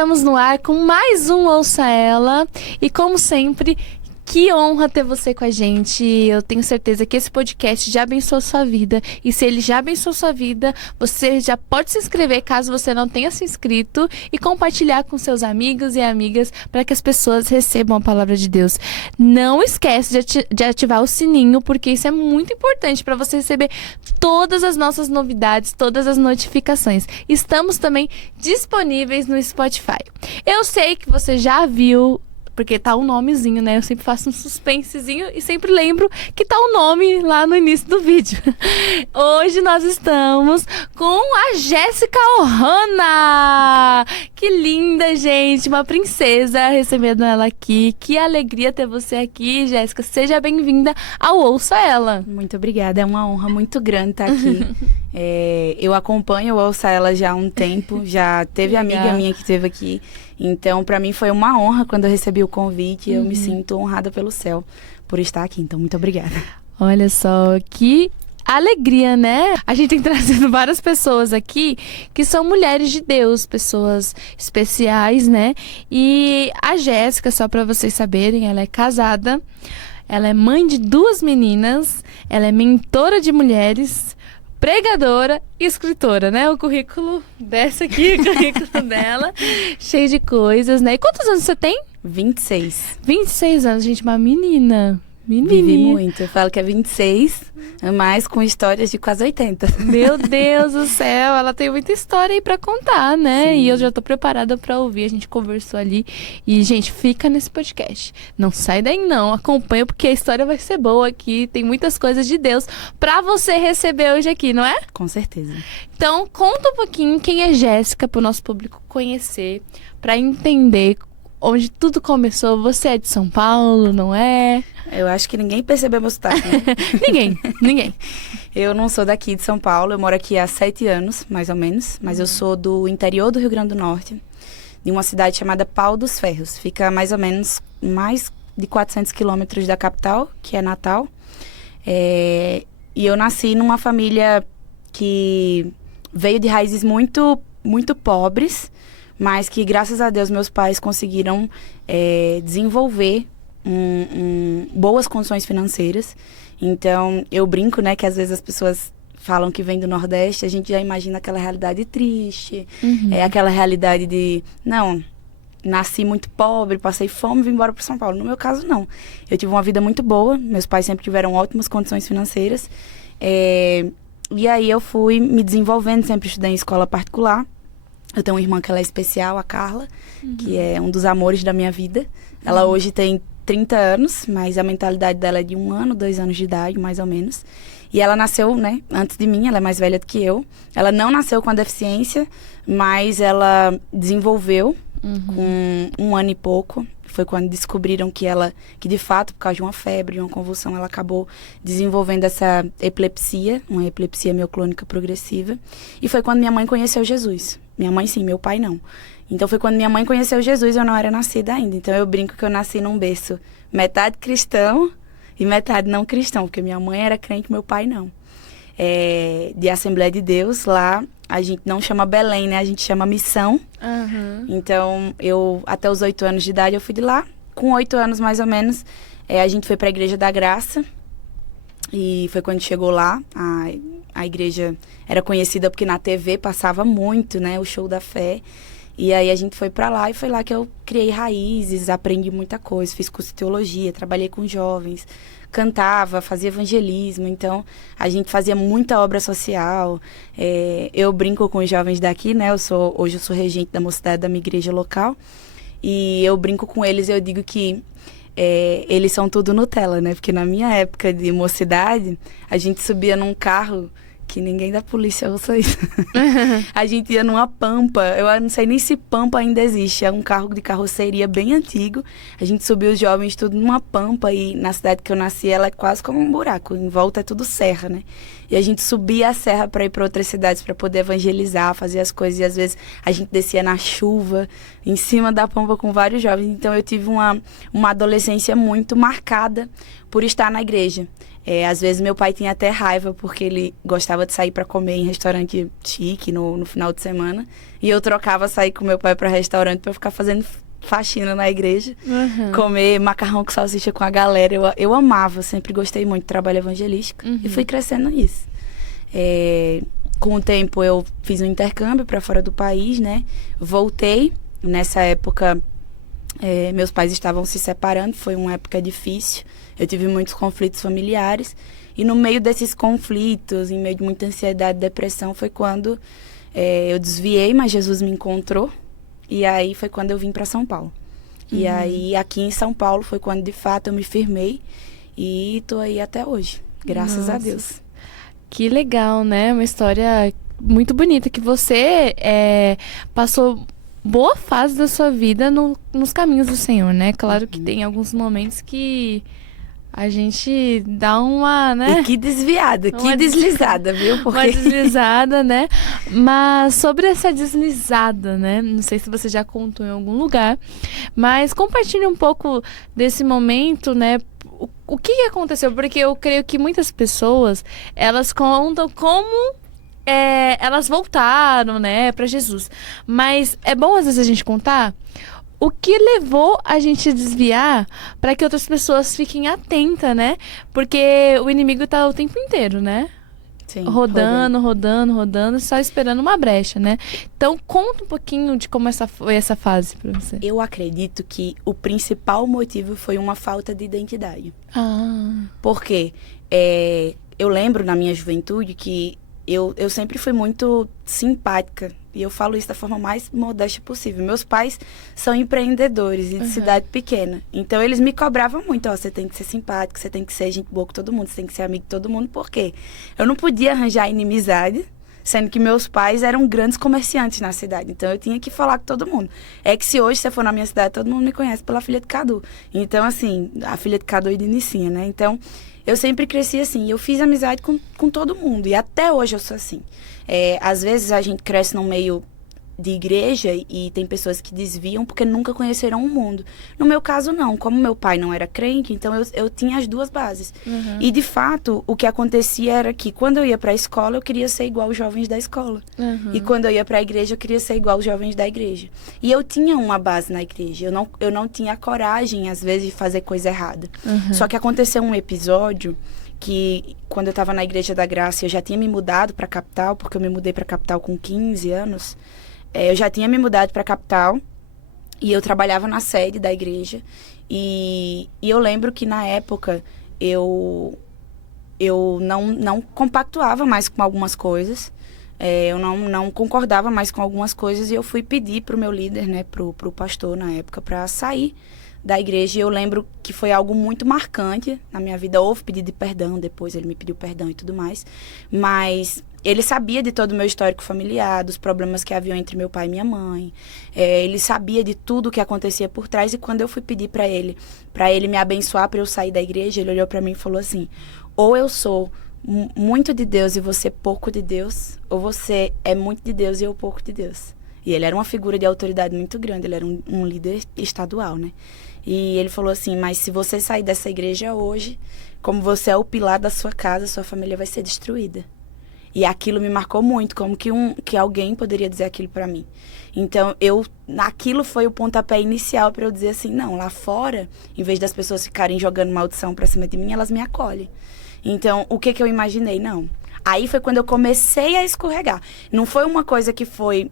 estamos no ar com mais um Ouça Ela. E como sempre, que honra ter você com a gente. Eu tenho certeza que esse podcast já abençoou sua vida. E se ele já abençoou sua vida, você já pode se inscrever caso você não tenha se inscrito e compartilhar com seus amigos e amigas para que as pessoas recebam a palavra de Deus. Não esquece de ativar o sininho, porque isso é muito importante para você receber todas as nossas novidades, todas as notificações. Estamos também disponíveis no Spotify. Eu sei que você já viu, porque tá um nomezinho, né? Eu sempre faço um suspensezinho e sempre lembro que tá o nome lá no início do vídeo. Hoje nós estamos com a Jéssica Ohana. Que linda, gente! Uma princesa recebendo ela aqui. Que alegria ter você aqui, Jéssica. Seja bem-vinda ao Ouça Ela. Muito obrigada, é uma honra muito grande estar aqui. Eu acompanho o Ouça Ela já há um tempo, já teve amiga minha que esteve aqui. Então, para mim foi uma honra quando eu recebi o convite e eu me sinto honrada pelo céu por estar aqui. Então, muito obrigada. Olha só, que alegria, né? A gente tem trazido várias pessoas aqui que são mulheres de Deus, pessoas especiais, né? E a Jéssica, só para vocês saberem, ela é casada, ela é mãe de 2 meninas, ela é mentora de mulheres, pregadora e escritora, né? O currículo desce aqui, o currículo dela, cheio de coisas, né? E quantos anos você tem? 26. 26 anos, gente, uma menina. Vivi muito. Eu falo que é 26, mas com histórias de quase 80. Meu Deus do céu, ela tem muita história aí pra contar, né? Sim. E eu já tô preparada pra ouvir, a gente conversou ali. E, gente, fica nesse podcast. Não sai daí não, acompanha, porque a história vai ser boa aqui. Tem muitas coisas de Deus pra você receber hoje aqui, não é? Com certeza. Então, conta um pouquinho quem é Jéssica pro nosso público conhecer, pra entender onde tudo começou. Você é de São Paulo, não é? Eu acho que ninguém percebeu meu sotaque, né? Ninguém. Eu não sou daqui de São Paulo, eu moro aqui há 7 anos, mais ou menos. Mas eu sou do interior do Rio Grande do Norte, de uma cidade chamada Pau dos Ferros. Fica mais ou menos mais de 400 quilômetros da capital, que é Natal. E eu nasci numa família que veio de raízes muito, muito pobres, mas que, graças a Deus, meus pais conseguiram desenvolver boas condições financeiras. Então, eu brinco, né, que às vezes as pessoas falam que vem do Nordeste, a gente já imagina aquela realidade triste, aquela realidade de, não, nasci muito pobre, passei fome e vim embora para São Paulo. No meu caso, não. Eu tive uma vida muito boa, meus pais sempre tiveram ótimas condições financeiras. E aí eu fui me desenvolvendo, sempre estudei em escola particular. Eu tenho uma irmã que ela é especial, a Carla, que é um dos amores da minha vida. Ela hoje tem 30 anos, mas a mentalidade dela é de 1 ano, 2 anos de idade, mais ou menos. E ela nasceu, né, antes de mim, ela é mais velha do que eu. Ela não nasceu com a deficiência, mas ela desenvolveu com 1 ano e pouco. Foi quando descobriram que de fato, por causa de uma febre, de uma convulsão, ela acabou desenvolvendo essa epilepsia, uma epilepsia mioclônica progressiva. E foi quando minha mãe conheceu Jesus. Minha mãe sim, meu pai não. Então foi quando minha mãe conheceu Jesus, eu não era nascida ainda. Então eu brinco que eu nasci num berço metade cristão e metade não cristão, porque minha mãe era crente, meu pai não. De Assembleia de Deus, lá a gente não chama Belém, né? A gente chama Missão. Então, eu até os 8 anos de idade eu fui de lá. Com 8 anos, mais ou menos, a gente foi para a Igreja da Graça. E foi quando chegou lá. A igreja era conhecida porque na TV passava muito, né? O Show da Fé. E aí a gente foi para lá e foi lá que eu criei raízes, aprendi muita coisa. Fiz curso de teologia, trabalhei com jovens, cantava, fazia evangelismo. Então, a gente fazia muita obra social. Eu brinco com os jovens daqui, né? Hoje eu sou regente da mocidade da minha igreja local. E eu brinco com eles e eu digo que eles são tudo Nutella, né? Porque na minha época de mocidade, a gente subia num carro que ninguém da polícia ouça isso. A gente ia numa Pampa, eu não sei nem se Pampa ainda existe, é um carro de carroceria bem antigo. A gente subiu os jovens tudo numa Pampa e na cidade que eu nasci ela é quase como um buraco, em volta é tudo serra, né? E a gente subia a serra para ir para outras cidades para poder evangelizar, fazer as coisas. E às vezes a gente descia na chuva, em cima da Pampa com vários jovens. Então eu tive uma adolescência muito marcada por estar na igreja. Às vezes meu pai tinha até raiva, porque ele gostava de sair para comer em restaurante chique no final de semana. E eu trocava sair com meu pai para restaurante para ficar fazendo faxina na igreja. Comer macarrão com salsicha com a galera. Eu amava, sempre gostei muito do trabalho evangelístico. E fui crescendo nisso. Com o tempo eu fiz um intercâmbio para fora do país, né? Voltei. Nessa época, meus pais estavam se separando. Foi uma época difícil. Eu tive muitos conflitos familiares. E no meio desses conflitos, em meio de muita ansiedade e depressão, foi quando eu desviei, mas Jesus me encontrou. E aí foi quando eu vim para São Paulo. E aí, aqui em São Paulo, foi quando, de fato, eu me firmei. E tô aí até hoje. Graças a Deus. Que legal, né? Uma história muito bonita, que você passou boa fase da sua vida nos caminhos do Senhor, né? Claro que tem alguns momentos que a gente dá uma, né? E que desviada, que deslizada, viu? Uma deslizada, né? Mas sobre essa deslizada, né? Não sei se você já contou em algum lugar, mas compartilhe um pouco desse momento, né? O que aconteceu? Porque eu creio que muitas pessoas, elas contam como elas voltaram, né, para Jesus. Mas é bom às vezes a gente contar o que levou a gente a desviar, para que outras pessoas fiquem atentas, né? Porque o inimigo tá o tempo inteiro, né? Sim, rodando, só esperando uma brecha, né? Então, conta um pouquinho de como foi essa fase para você. Eu acredito que o principal motivo foi uma falta de identidade. Porque eu lembro na minha juventude que eu sempre fui muito simpática. E eu falo isso da forma mais modesta possível. Meus pais são empreendedores e de cidade pequena. Então, eles me cobravam muito. Você tem que ser simpático, você tem que ser gente boa com todo mundo, você tem que ser amigo de todo mundo. Por quê? Eu não podia arranjar inimizade, sendo que meus pais eram grandes comerciantes na cidade. Então, eu tinha que falar com todo mundo. É que se hoje você for na minha cidade, todo mundo me conhece pela filha de Cadu. Então, assim, a filha de Cadu e de Nicinha, né? Então, eu sempre cresci assim. Eu fiz amizade com todo mundo. E até hoje eu sou assim. Às vezes a gente cresce num meio de igreja e tem pessoas que desviam porque nunca conheceram o mundo. No meu caso, não. Como meu pai não era crente, então eu tinha as duas bases. E, de fato, o que acontecia era que quando eu ia para a escola, eu queria ser igual os jovens da escola. E quando eu ia para a igreja, eu queria ser igual os jovens da igreja. E eu tinha uma base na igreja. Eu não tinha coragem, às vezes, de fazer coisa errada. Só que aconteceu um episódio que, quando eu estava na Igreja da Graça, eu já tinha me mudado para a capital, porque eu me mudei para a capital com 15 anos. Eu já tinha me mudado para a capital e eu trabalhava na sede da igreja. E eu lembro que, na época, eu não compactuava mais com algumas coisas. Eu não concordava mais com algumas coisas e eu fui pedir para o meu líder, né, pro pastor na época, para sair da igreja. E eu lembro que foi algo muito marcante na minha vida. Houve pedido de perdão, depois ele me pediu perdão e tudo mais. Mas ele sabia de todo o meu histórico familiar, dos problemas que haviam entre meu pai e minha mãe. Ele sabia de tudo o que acontecia por trás. E quando eu fui pedir para ele me abençoar para eu sair da igreja, ele olhou para mim e falou assim: ou eu sou muito de Deus e você pouco de Deus, ou você é muito de Deus e eu pouco de Deus. E ele era uma figura de autoridade muito grande, ele era um líder estadual, né? E ele falou assim: mas se você sair dessa igreja hoje, como você é o pilar da sua casa, sua família vai ser destruída. E aquilo me marcou muito, como que alguém poderia dizer aquilo pra mim. Então, aquilo foi o pontapé inicial para eu dizer assim: não, lá fora, em vez das pessoas ficarem jogando maldição pra cima de mim, elas me acolhem. Então, o que eu imaginei? Não. Aí foi quando eu comecei a escorregar. Não foi uma coisa que foi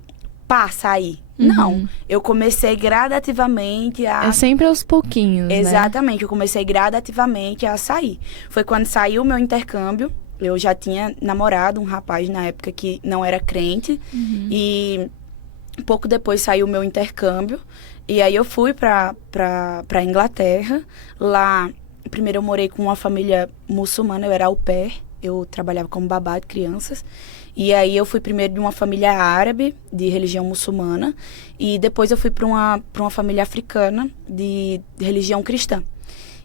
sair. Não. Eu comecei gradativamente a... É sempre aos pouquinhos, Exatamente. Né? Eu comecei gradativamente a sair. Foi quando saiu o meu intercâmbio. Eu já tinha namorado um rapaz na época que não era crente. E pouco depois saiu o meu intercâmbio. E aí eu fui pra Inglaterra. Lá, primeiro eu morei com uma família muçulmana. Eu era au pair. Eu trabalhava como babá de crianças. E aí eu fui primeiro de uma família árabe, de religião muçulmana. E depois eu fui para uma família africana, de religião cristã.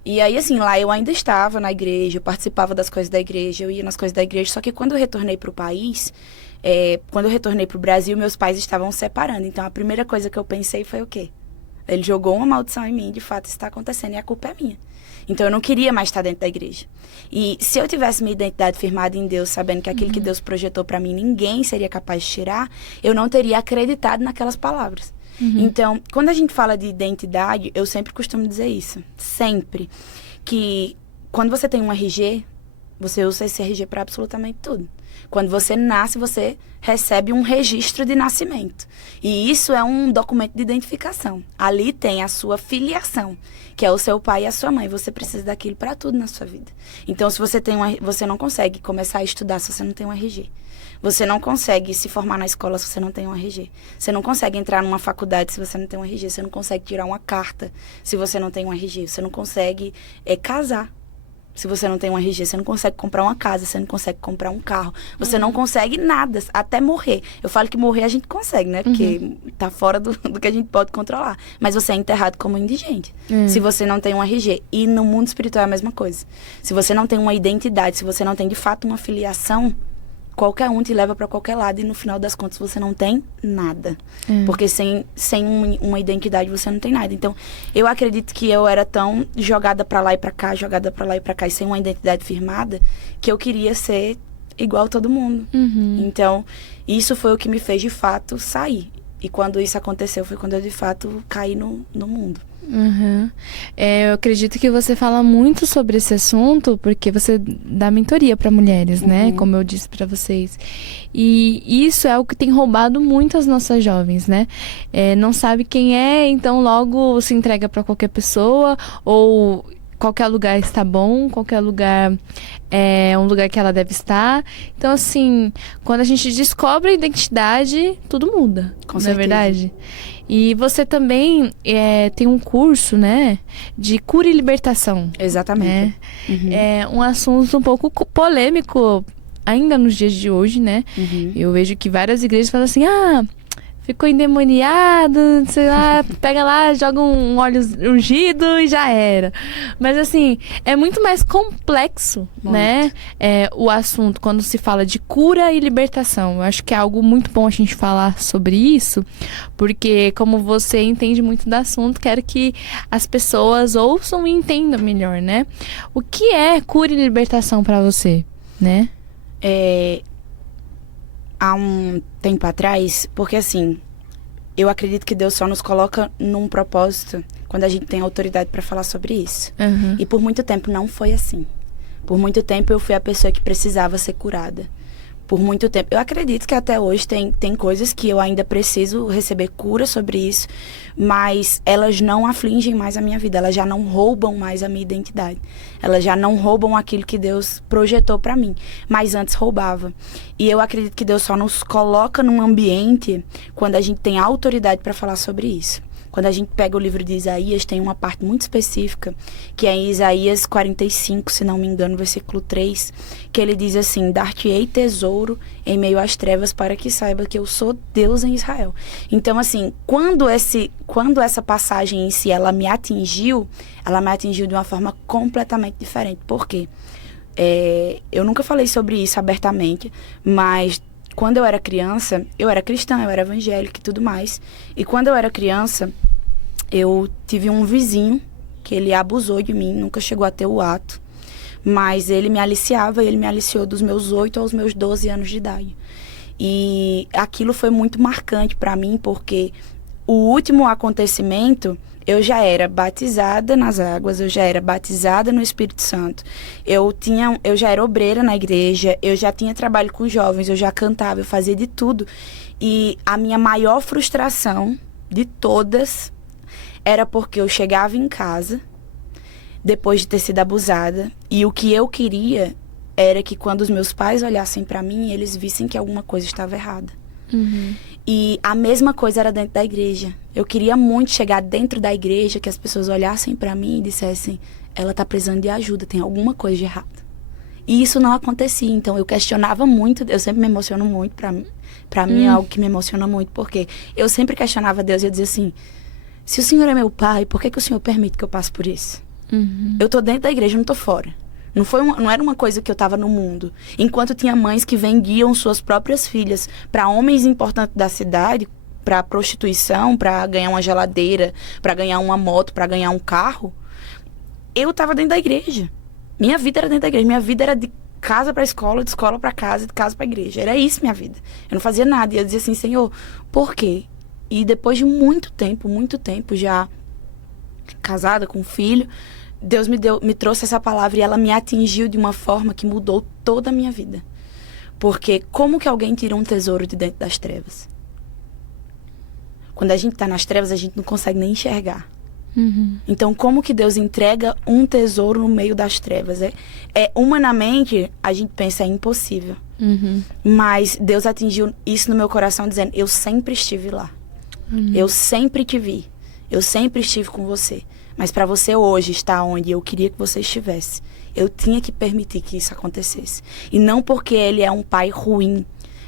E aí, assim, lá eu ainda estava na igreja, eu participava das coisas da igreja, eu ia nas coisas da igreja. Só que quando eu retornei para o país, quando eu retornei para o Brasil, meus pais estavam se separando. Então, a primeira coisa que eu pensei foi o quê? Ele jogou uma maldição em mim, de fato, isso está acontecendo e a culpa é minha. Então eu não queria mais estar dentro da igreja. E se eu tivesse minha identidade firmada em Deus, sabendo que aquilo que Deus projetou para mim, ninguém seria capaz de tirar, eu não teria acreditado naquelas palavras. Então, quando a gente fala de identidade, eu sempre costumo dizer isso. Sempre. Que quando você tem um RG, você usa esse RG para absolutamente tudo. Quando você nasce, você recebe um registro de nascimento. E isso é um documento de identificação. Ali tem a sua filiação, que é o seu pai e a sua mãe. Você precisa daquilo para tudo na sua vida. Então, se você tem você não consegue começar a estudar se você não tem um RG. Você não consegue se formar na escola se você não tem um RG. Você não consegue entrar numa faculdade se você não tem um RG. Você não consegue tirar uma carta se você não tem um RG. Você não consegue casar se você não tem um RG. Você não consegue comprar uma casa, você não consegue comprar um carro. Você não consegue nada, até morrer. Eu falo que morrer a gente consegue, né? Porque tá fora do que a gente pode controlar. Mas você é enterrado como indigente. Se você não tem um RG. E no mundo espiritual é a mesma coisa. Se você não tem uma identidade, se você não tem de fato uma filiação, qualquer um te leva para qualquer lado e no final das contas você não tem nada. Porque sem uma identidade você não tem nada. Então, eu acredito que eu era tão jogada para lá e para cá, jogada para lá e para cá, e sem uma identidade firmada, que eu queria ser igual a todo mundo. Então, isso foi o que me fez de fato sair. E quando isso aconteceu, foi quando eu de fato caí no mundo. Eu acredito que você fala muito sobre esse assunto porque você dá mentoria para mulheres, né? Como eu disse para vocês. E isso é o que tem roubado muito as nossas jovens, né? Não sabe quem é, então logo se entrega para qualquer pessoa, ou qualquer lugar está bom, qualquer lugar é um lugar que ela deve estar. Então, assim, quando a gente descobre a identidade, tudo muda, Com não certeza. é verdade? E você também tem um curso, né, de cura e libertação. Exatamente. Né? É um assunto um pouco polêmico ainda nos dias de hoje, né? Eu vejo que várias igrejas falam assim, ficou endemoniado, sei lá, pega lá, joga um óleo ungido e já era. Mas assim, é muito mais complexo, né? O assunto quando se fala de cura e libertação. Eu acho que é algo muito bom a gente falar sobre isso, porque como você entende muito do assunto, quero que as pessoas ouçam e entendam melhor, né? O que é cura e libertação para você, né? Há um tempo atrás, porque assim, eu acredito que Deus só nos coloca num propósito quando a gente tem autoridade para falar sobre isso. E por muito tempo não foi assim. Por muito tempo eu fui a pessoa que precisava ser curada. Por muito tempo. Eu acredito que até hoje tem coisas que eu ainda preciso receber cura sobre isso, mas elas não afligem mais a minha vida, elas já não roubam mais a minha identidade. Elas já não roubam aquilo que Deus projetou para mim, mas antes roubava. E eu acredito que Deus só nos coloca num ambiente quando a gente tem autoridade para falar sobre isso. Quando a gente pega o livro de Isaías, tem uma parte muito específica, que é em Isaías 45, se não me engano, versículo 3, que ele diz assim: dar-te-ei tesouro em meio às trevas para que saiba que eu sou Deus em Israel. Então, assim, quando essa passagem em si, ela me atingiu de uma forma completamente diferente. Por quê? Eu nunca falei sobre isso abertamente, mas quando eu era criança, eu era cristã, eu era evangélica e tudo mais. E quando eu era criança, eu tive um vizinho que ele abusou de mim, nunca chegou a ter o ato. Mas ele me aliciava, e ele me aliciou dos meus 8 aos meus 12 anos de idade. E aquilo foi muito marcante para mim, porque o último acontecimento, eu já era batizada nas águas, eu já era batizada no Espírito Santo, eu já era obreira na igreja, eu já tinha trabalho com jovens, eu já cantava, eu fazia de tudo. E a minha maior frustração de todas era porque eu chegava em casa, depois de ter sido abusada, e o que eu queria era que quando os meus pais olhassem para mim, eles vissem que alguma coisa estava errada. E a mesma coisa era dentro da igreja. Eu queria muito chegar dentro da igreja, que as pessoas olhassem para mim e dissessem: ela tá precisando de ajuda, tem alguma coisa de errado. E isso não acontecia, então eu questionava muito. Eu sempre me emociono muito, pra mim é algo que me emociona muito, porque eu sempre questionava Deus e eu dizia assim: se o Senhor é meu pai, por que o Senhor permite que eu passe por isso? Eu tô dentro da igreja, eu não tô fora. Não era uma coisa que eu estava no mundo. Enquanto tinha mães que vendiam suas próprias filhas para homens importantes da cidade, para prostituição, para ganhar uma geladeira, para ganhar uma moto, para ganhar um carro, eu tava dentro da igreja. Minha vida era dentro da igreja. Minha vida era de casa pra escola, de escola pra casa, de casa pra igreja. Era isso minha vida. Eu não fazia nada. E eu dizia assim, Senhor, por quê? E depois de muito tempo já casada com um filho, Deus me trouxe essa palavra e ela me atingiu de uma forma que mudou toda a minha vida. Porque como que alguém tira um tesouro de dentro das trevas? Quando a gente tá nas trevas, a gente não consegue nem enxergar. Então, como que Deus entrega um tesouro no meio das trevas? Humanamente, a gente pensa, é impossível. Mas Deus atingiu isso no meu coração, dizendo, eu sempre estive lá. Eu sempre te vi. Eu sempre estive com você. Mas para você hoje estar onde eu queria que você estivesse, eu tinha que permitir que isso acontecesse. E não porque ele é um pai ruim,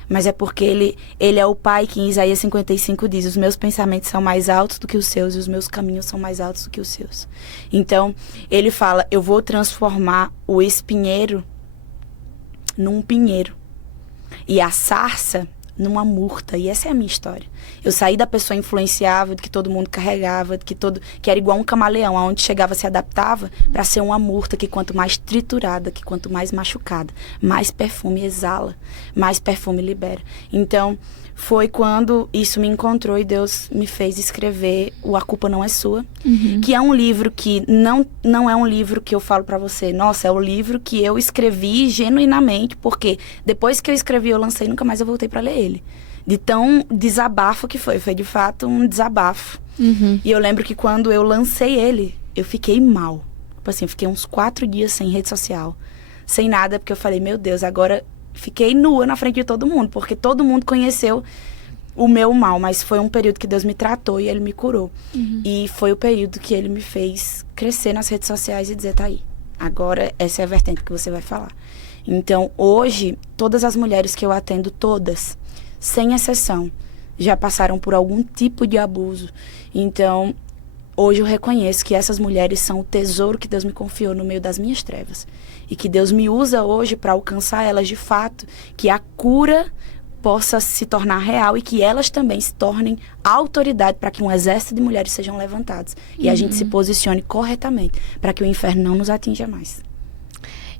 mas é porque ele é o pai que em Isaías 55 diz, os meus pensamentos são mais altos do que os seus e os meus caminhos são mais altos do que os seus. Então, ele fala, eu vou transformar o espinheiro num pinheiro e a sarça numa murta. E essa é a minha história. Eu saí da pessoa influenciável, de que todo mundo carregava, que era igual um camaleão, aonde chegava se adaptava, para ser uma murta que quanto mais triturada, que quanto mais machucada, mais perfume exala, mais perfume libera. Então, foi quando isso me encontrou e Deus me fez escrever o A Culpa Não É Sua, que é um livro que não é um livro que eu falo pra você, nossa, é o livro que eu escrevi genuinamente, porque depois que eu escrevi, eu lancei, nunca mais eu voltei pra ler ele. De tão desabafo que foi de fato um desabafo. E eu lembro que quando eu lancei ele, eu fiquei mal. Tipo assim, fiquei uns 4 dias sem rede social, sem nada, porque eu falei, meu Deus, agora fiquei nua na frente de todo mundo, porque todo mundo conheceu o meu mal, mas foi um período que Deus me tratou e Ele me curou. E foi o período que Ele me fez crescer nas redes sociais e dizer, tá aí, agora essa é a vertente que você vai falar. Então, hoje, todas as mulheres que eu atendo, todas, sem exceção, já passaram por algum tipo de abuso. Então, hoje eu reconheço que essas mulheres são o tesouro que Deus me confiou no meio das minhas trevas. E que Deus me usa hoje para alcançar elas de fato, que a cura possa se tornar real e que elas também se tornem autoridade para que um exército de mulheres sejam levantados. E a gente se posicione corretamente para que o inferno não nos atinja mais.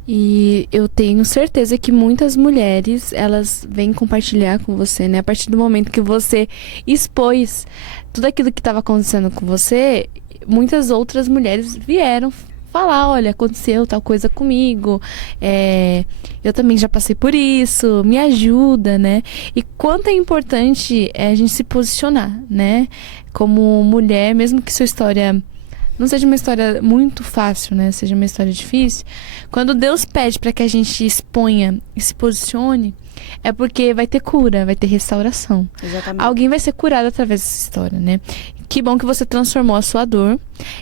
E eu tenho certeza que muitas mulheres, elas vêm compartilhar com você, né? A partir do momento que você expôs tudo aquilo que estava acontecendo com você, muitas outras mulheres vieram falar, olha, aconteceu tal coisa comigo, eu também já passei por isso, me ajuda, né? E quanto é importante a gente se posicionar, né? Como mulher, mesmo que sua história não seja uma história muito fácil, né? Seja uma história difícil. Quando Deus pede para que a gente exponha e se posicione, é porque vai ter cura, vai ter restauração. Exatamente. Alguém vai ser curado através dessa história, né? Que bom que você transformou a sua dor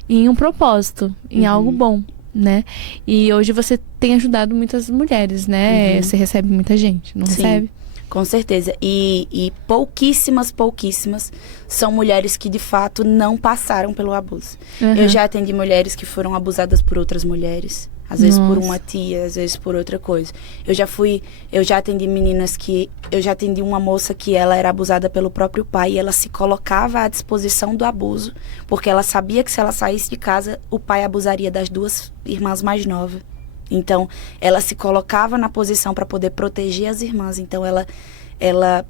em um propósito, em algo bom, né? E hoje você tem ajudado muitas mulheres, né? Você recebe muita gente, não recebe? Com certeza. E pouquíssimas são mulheres que de fato não passaram pelo abuso. Eu já atendi mulheres que foram abusadas por outras mulheres. Às vezes por uma tia, às vezes por outra coisa. Eu já atendi meninas que... Eu já atendi uma moça que ela era abusada pelo próprio pai e ela se colocava à disposição do abuso, porque ela sabia que se ela saísse de casa, o pai abusaria das 2 irmãs mais novas. Então, ela se colocava na posição para poder proteger as irmãs. Então, ela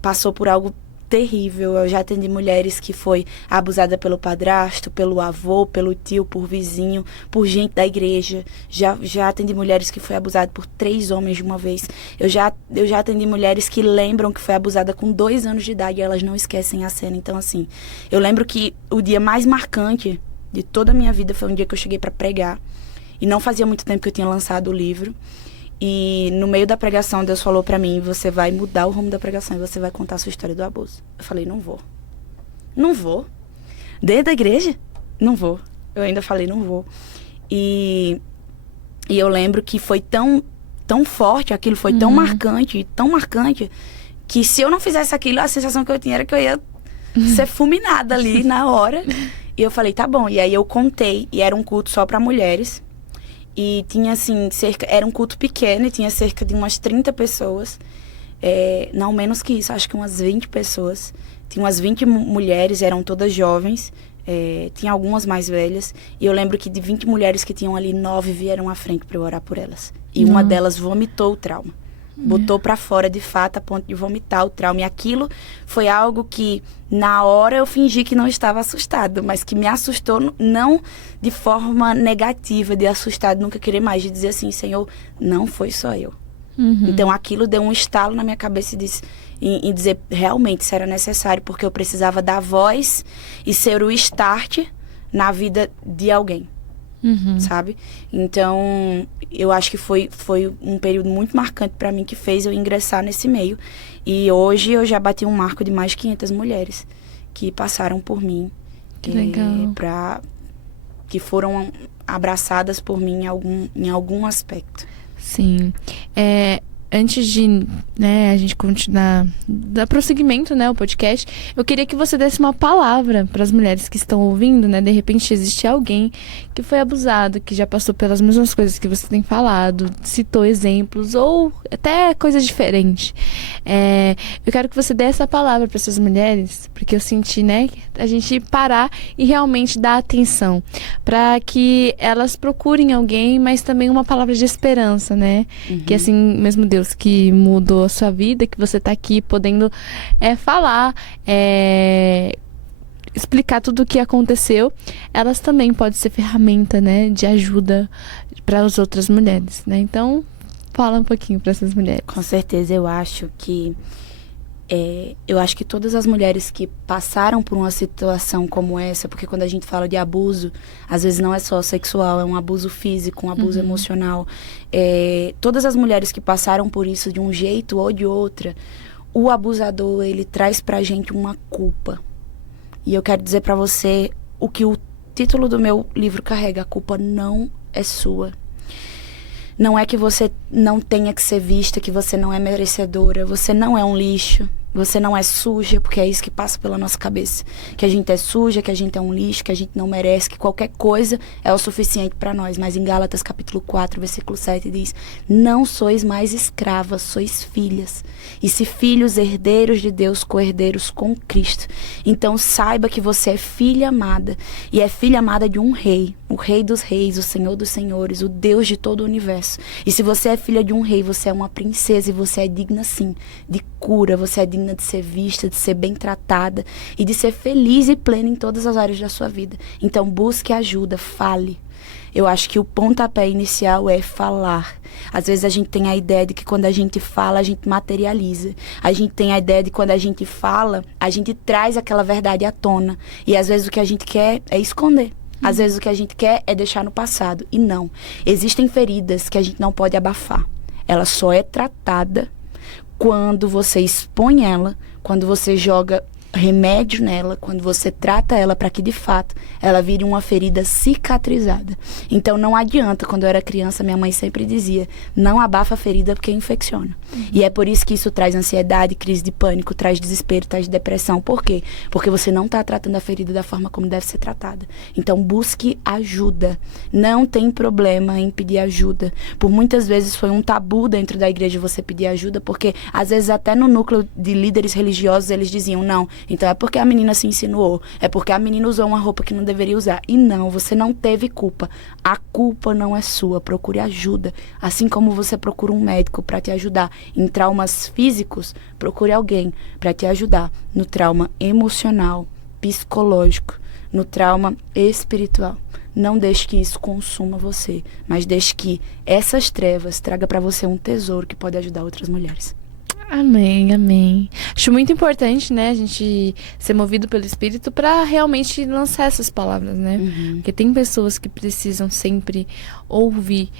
passou por algo terrível. Eu já atendi mulheres que foi abusada pelo padrasto, pelo avô, pelo tio, por vizinho, por gente da igreja. Já atendi mulheres que foi abusada por 3 homens de uma vez. Eu já atendi mulheres que lembram que foi abusada com 2 anos de idade e elas não esquecem a cena. Então, assim, eu lembro que o dia mais marcante de toda a minha vida foi um dia que eu cheguei para pregar. E não fazia muito tempo que eu tinha lançado o livro. E no meio da pregação, Deus falou pra mim, você vai mudar o rumo da pregação e você vai contar a sua história do abuso. Eu falei, não vou. Não vou. Dentro da igreja? Não vou. Eu ainda falei, não vou. E eu lembro que foi tão forte, aquilo foi tão marcante, que se eu não fizesse aquilo, a sensação que eu tinha era que eu ia ser fulminada ali na hora. E eu falei, tá bom. E aí eu contei, e era um culto só pra mulheres. E tinha, assim, era um culto pequeno e tinha cerca de umas 30 pessoas. Não menos que isso, acho que umas 20 pessoas. Tinha umas 20 mulheres, eram todas jovens. Tinha algumas mais velhas. E eu lembro que de 20 mulheres que tinham ali, 9 vieram à frente para eu orar por elas. E uma delas vomitou o trauma. Botou para fora, de fato, a ponto de vomitar o trauma. E aquilo foi algo que, na hora, eu fingi que não estava assustado, mas que me assustou, não de forma negativa, de assustado, nunca querer mais, de dizer assim, Senhor, não foi só eu. Então, aquilo deu um estalo na minha cabeça em dizer, realmente, isso era necessário, porque eu precisava dar voz e ser o start na vida de alguém. Sabe? Então, eu acho que foi um período muito marcante para mim, que fez eu ingressar nesse meio. E hoje eu já bati um marco de mais de 500 mulheres que passaram por mim. Que legal. Que foram abraçadas por mim em algum aspecto. Sim. Antes de, né, a gente continuar, dar prosseguimento, né, o podcast, eu queria que você desse uma palavra para as mulheres que estão ouvindo, né? De repente existe alguém que foi abusado, que já passou pelas mesmas coisas que você tem falado, citou exemplos ou até coisas diferentes. Eu quero que você dê essa palavra para essas mulheres, porque eu senti, né, a gente parar e realmente dar atenção para que elas procurem alguém, mas também uma palavra de esperança, né? Que assim, mesmo Deus que mudou a sua vida, que você está aqui podendo falar, explicar tudo o que aconteceu, elas também podem ser ferramenta, né, de ajuda para as outras mulheres, né? Então, fala um pouquinho para essas mulheres. Com certeza, eu acho que todas as mulheres que passaram por uma situação como essa, porque quando a gente fala de abuso, às vezes não é só sexual, é um abuso físico, um abuso emocional. Todas as mulheres que passaram por isso de um jeito ou de outra, o abusador, ele traz pra gente uma culpa. E eu quero dizer pra você o que o título do meu livro carrega: a culpa não é sua. Não é que você não tenha que ser vista, que você não é merecedora, você não é um lixo, você não é suja, porque é isso que passa pela nossa cabeça. Que a gente é suja, que a gente é um lixo, que a gente não merece, que qualquer coisa é o suficiente para nós. Mas em Gálatas capítulo 4, versículo 7 diz: não sois mais escravas, sois filhas. E se filhos, herdeiros de Deus, co-herdeiros com Cristo. Então saiba que você é filha amada, e é filha amada de um rei, o Rei dos Reis, o Senhor dos Senhores, o Deus de todo o universo. E se você é filha de um rei, você é uma princesa, e você é digna, sim, de cura, você é digna de ser vista, de ser bem tratada e de ser feliz e plena em todas as áreas da sua vida. Então busque ajuda, fale. Eu acho que o pontapé inicial é falar. Às vezes a gente tem a ideia de que quando a gente fala, a gente materializa. A gente tem a ideia de que quando a gente fala, a gente traz aquela verdade à tona. E às vezes o que a gente quer é esconder. Às vezes o que a gente quer é deixar no passado. E não. Existem feridas que a gente não pode abafar. Ela só é tratada quando você expõe ela, quando você joga remédio nela, quando você trata ela para que de fato ela vire uma ferida cicatrizada. Então não adianta, quando eu era criança, minha mãe sempre dizia: não abafa a ferida porque infecciona. E é por isso que isso traz ansiedade, crise de pânico, traz desespero, traz depressão. Por quê? Porque você não está tratando a ferida da forma como deve ser tratada. Então busque ajuda. Não tem problema em pedir ajuda. Por muitas vezes foi um tabu dentro da igreja você pedir ajuda, porque às vezes até no núcleo de líderes religiosos eles diziam: não, então é porque a menina se insinuou, é porque a menina usou uma roupa que não deveria usar. E não, você não teve culpa. A culpa não é sua. Procure ajuda. Assim como você procura um médico para te ajudar em traumas físicos, procure alguém para te ajudar no trauma emocional, psicológico, no trauma espiritual. Não deixe que isso consuma você, mas deixe que essas trevas traga para você um tesouro que pode ajudar outras mulheres. Amém, amém. Acho muito importante, né, a gente ser movido pelo Espírito para realmente lançar essas palavras, né? Porque tem pessoas que precisam sempre ouvir.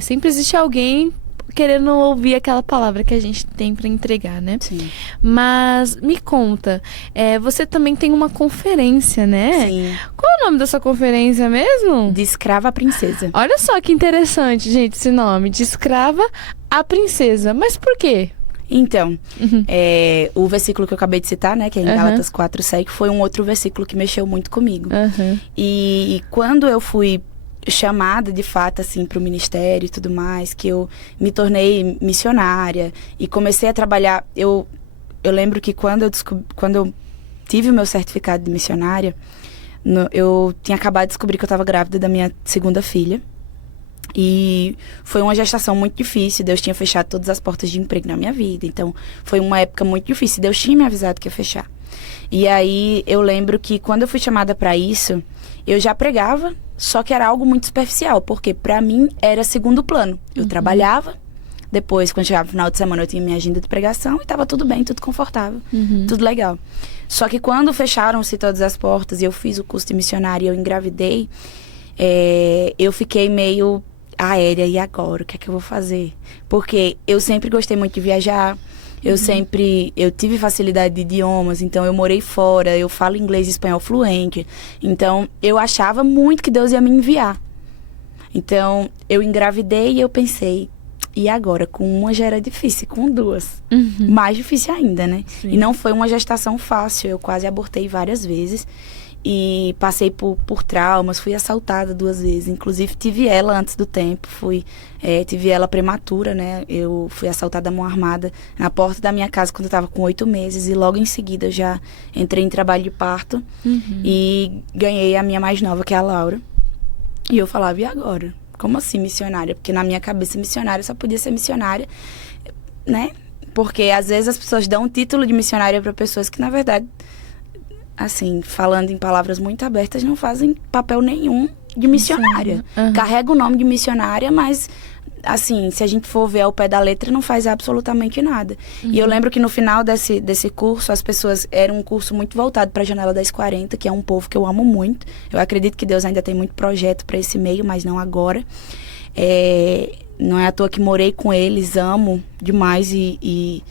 Sempre existe alguém querendo ouvir aquela palavra que a gente tem para entregar, né? Sim. Mas me conta, você também tem uma conferência, né? Sim. Qual é o nome da sua conferência mesmo? De escrava a princesa. Olha só que interessante, gente, esse nome, de escrava a princesa. Mas por quê? Então, o versículo que eu acabei de citar, né, que é em Gálatas 4:7, foi um outro versículo que mexeu muito comigo. E quando eu fui chamada, de fato, assim, para o ministério e tudo mais, que eu me tornei missionária e comecei a trabalhar, eu lembro que quando eu tive o meu certificado de missionária, Eu tinha acabado de descobrir que eu estava grávida da minha segunda filha. E foi uma gestação muito difícil. Deus tinha fechado todas as portas de emprego na minha vida. Então, foi uma época muito difícil. Deus tinha me avisado que ia fechar. E aí, eu lembro que quando eu fui chamada para isso, eu já pregava, só que era algo muito superficial. Porque, para mim, era segundo plano. Eu trabalhava. Depois, quando chegava no final de semana, eu tinha minha agenda de pregação. E estava tudo bem, tudo confortável. Tudo legal. Só que quando fecharam-se todas as portas e eu fiz o curso de missionária e eu engravidei, eu fiquei meio aérea. E agora? O que é que eu vou fazer? Porque eu sempre gostei muito de viajar. Eu tive facilidade de idiomas. Então, eu morei fora. Eu falo inglês e espanhol fluente. Então, eu achava muito que Deus ia me enviar. Então, eu engravidei e eu pensei... E agora? Com uma já era difícil, com duas. Mais difícil ainda, né? Sim. E não foi uma gestação fácil. Eu quase abortei várias vezes. E passei por traumas. Fui assaltada 2 vezes. Inclusive, tive ela antes do tempo. Tive ela prematura, né? Eu fui assaltada à mão armada na porta da minha casa quando eu estava com 8 meses. E logo em seguida, eu já entrei em trabalho de parto. E ganhei a minha mais nova, que é a Laura. E eu falava, e agora? Como assim missionária? Porque na minha cabeça missionária só podia ser missionária, né? Porque às vezes as pessoas dão um título de missionária para pessoas que, na verdade, assim, falando em palavras muito abertas, não fazem papel nenhum de missionária. Carrega o nome de missionária, mas, assim, se a gente for ver ao pé da letra, não faz absolutamente nada. E eu lembro que no final desse curso, as pessoas... Era um curso muito voltado para a Janela 1040, que é um povo que eu amo muito. Eu acredito que Deus ainda tem muito projeto para esse meio, mas não agora. Não é à toa que morei com eles, amo demais e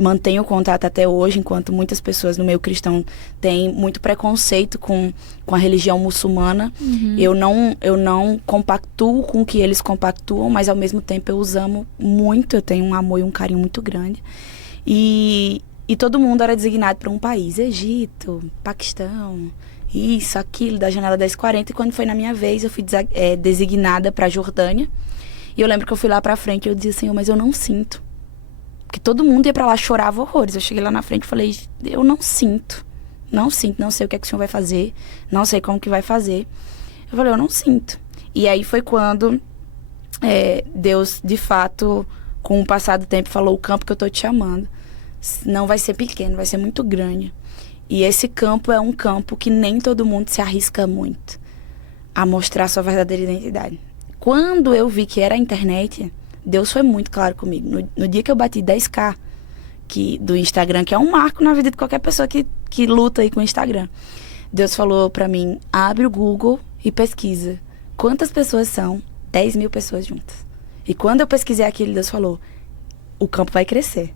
mantenho o contato até hoje, enquanto muitas pessoas no meio cristão têm muito preconceito com a religião muçulmana. Eu não compactuo com o que eles compactuam, mas ao mesmo tempo eu os amo muito, eu tenho um amor e um carinho muito grande. E todo mundo era designado para um país, Egito, Paquistão, isso, aquilo, da Janela 1040, e quando foi na minha vez, eu fui designada para a Jordânia. E eu lembro que eu fui lá para frente e eu disse, Senhor, mas eu não sinto. Porque todo mundo ia pra lá, chorava horrores. Eu cheguei lá na frente e falei, eu não sinto, não sei o que é que o senhor vai fazer, não sei como que vai fazer. Eu falei, eu não sinto. E aí foi quando Deus, de fato, com o passar do tempo, falou, o campo que eu tô te chamando não vai ser pequeno, vai ser muito grande. E esse campo é um campo que nem todo mundo se arrisca muito a mostrar sua verdadeira identidade. Quando eu vi que era a internet... Deus foi muito claro comigo. No dia que eu bati 10K do Instagram, que é um marco na vida de qualquer pessoa que luta aí com o Instagram, Deus falou pra mim, abre o Google e pesquisa. Quantas pessoas são? 10 mil pessoas juntas. E quando eu pesquisei aquilo, Deus falou, o campo vai crescer.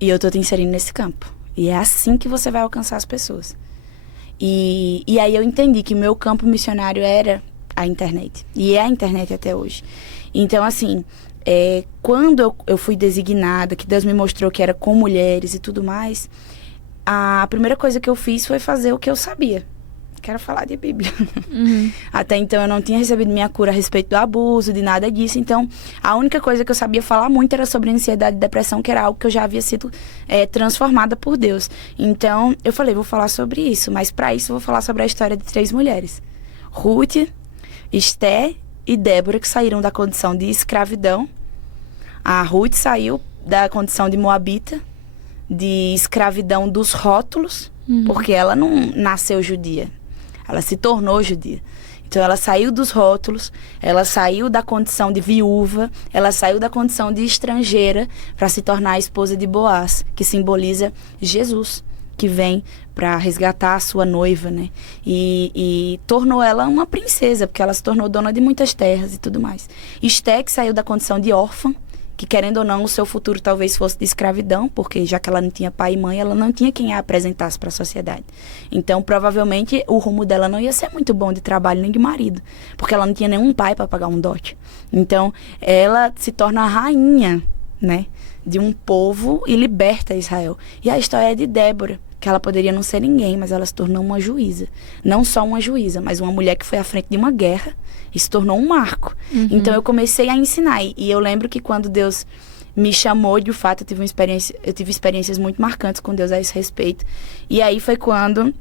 E eu tô te inserindo nesse campo. E é assim que você vai alcançar as pessoas. E aí eu entendi que o meu campo missionário era a internet. E é a internet até hoje. Então, assim, quando eu fui designada, que Deus me mostrou que era com mulheres e tudo mais, a primeira coisa que eu fiz foi fazer o que eu sabia. Quero falar de Bíblia. Até então, eu não tinha recebido minha cura a respeito do abuso, de nada disso. Então, a única coisa que eu sabia falar muito era sobre ansiedade e depressão, que era algo que eu já havia sido transformada por Deus. Então, eu falei, vou falar sobre isso. Mas, para isso, eu vou falar sobre a história de 3 mulheres. Ruth, Esté e Débora, que saíram da condição de escravidão. A Ruth saiu da condição de moabita, de escravidão dos rótulos, porque ela não nasceu judia, ela se tornou judia. Então ela saiu dos rótulos, ela saiu da condição de viúva, ela saiu da condição de estrangeira para se tornar a esposa de Boaz, que simboliza Jesus, que vem para resgatar a sua noiva, né? E tornou ela uma princesa, porque ela se tornou dona de muitas terras e tudo mais. Esté, que saiu da condição de órfã, que querendo ou não, o seu futuro talvez fosse de escravidão, porque já que ela não tinha pai e mãe, ela não tinha quem a apresentasse para a sociedade. Então, provavelmente, o rumo dela não ia ser muito bom de trabalho nem de marido, porque ela não tinha nenhum pai para pagar um dote. Então, ela se torna a rainha, né, de um povo e liberta Israel. E a história é de Débora, que ela poderia não ser ninguém, mas ela se tornou uma juíza. Não só uma juíza, mas uma mulher que foi à frente de uma guerra e se tornou um marco. Então eu comecei a ensinar. E eu lembro que quando Deus me chamou, de fato, eu tive experiências muito marcantes com Deus a esse respeito. E aí foi quando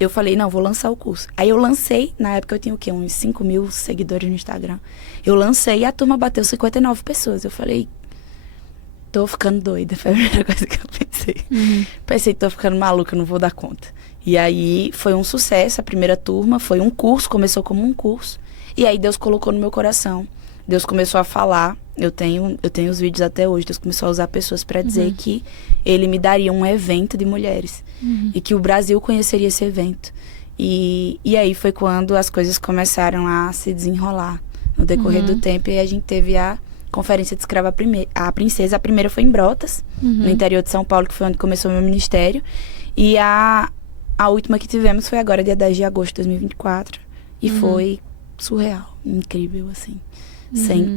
eu falei, não, vou lançar o curso. Aí eu lancei, na época eu tinha o quê? Uns 5 mil seguidores no Instagram. Eu lancei e a turma bateu 59 pessoas. Eu falei, tô ficando doida. Foi a primeira coisa que eu pensei. Pensei, tô ficando maluca, não vou dar conta. E aí foi um sucesso, a primeira turma, foi um curso, começou como um curso. E aí Deus colocou no meu coração. Deus começou a falar, eu tenho os vídeos até hoje, Deus começou a usar pessoas para dizer que Ele me daria um evento de mulheres. E que o Brasil conheceria esse evento. E aí foi quando as coisas começaram a se desenrolar no decorrer do tempo. E a gente teve a Conferência de Escrava a Princesa. A primeira foi em Brotas, no interior de São Paulo, que foi onde começou o meu ministério. E a última que tivemos foi agora, dia 10 de agosto de 2024. E foi surreal, incrível, assim.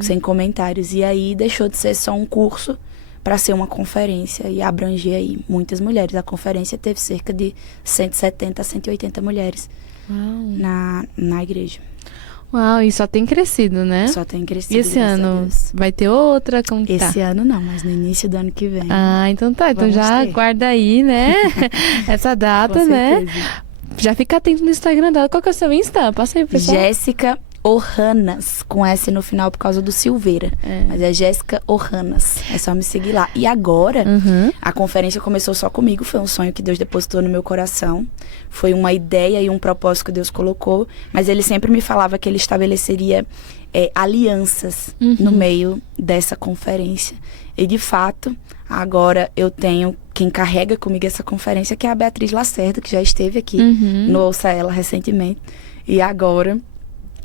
Sem comentários. E aí deixou de ser só um curso para ser uma conferência e abranger aí muitas mulheres. A conferência teve cerca de 170 a 180 mulheres na igreja. Uau, e só tem crescido, né? Só tem crescido. E esse ano vai ter outra? Como que tá? Esse ano não, mas no início do ano que vem. Ah, então tá. Então já guarda aí, né? Essa data, né? Já fica atento no Instagram dela. Qual que é o seu Insta? Passa aí, pessoal. Jéssica Orranas, com S no final por causa do Silveira. Mas é Jéssica Orranas. É só me seguir lá. E agora, a conferência começou só comigo. Foi um sonho que Deus depositou no meu coração. Foi uma ideia e um propósito que Deus colocou. Mas Ele sempre me falava que Ele estabeleceria alianças no meio dessa conferência. E de fato, agora eu tenho quem carrega comigo essa conferência, que é a Beatriz Lacerda, que já esteve aqui no Ouça Ela recentemente. E agora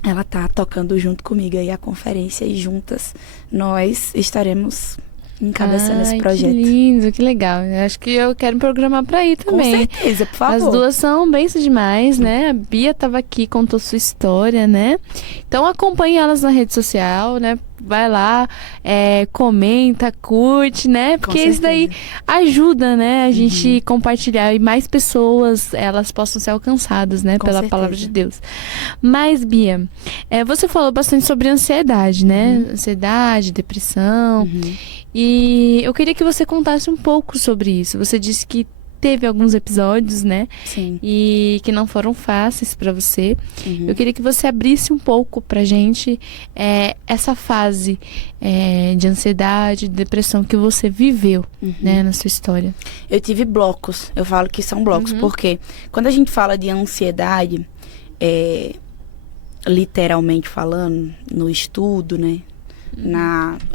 ela tá tocando junto comigo aí a conferência e juntas nós estaremos encabeçando esse projeto. Que lindo, que legal. Eu acho que eu quero me programar pra ir também. Com certeza, por favor. As duas são bênçãos demais, né? A Bia tava aqui, contou sua história, né? Então acompanhe elas na rede social, né? Vai lá, comenta, curte, né? Porque isso daí ajuda, né? A gente compartilhar e mais pessoas, elas possam ser alcançadas, né? Pela palavra de Deus. Mas, Bia, você falou bastante sobre ansiedade, né? Ansiedade, depressão. E eu queria que você contasse um pouco sobre isso. Você disse que teve alguns episódios, né? Sim. E que não foram fáceis pra você. Eu queria que você abrisse um pouco pra gente essa fase de ansiedade, de depressão que você viveu, né, na sua história. Eu tive blocos. Eu falo que são blocos, porque quando a gente fala de ansiedade, literalmente falando, no estudo, né?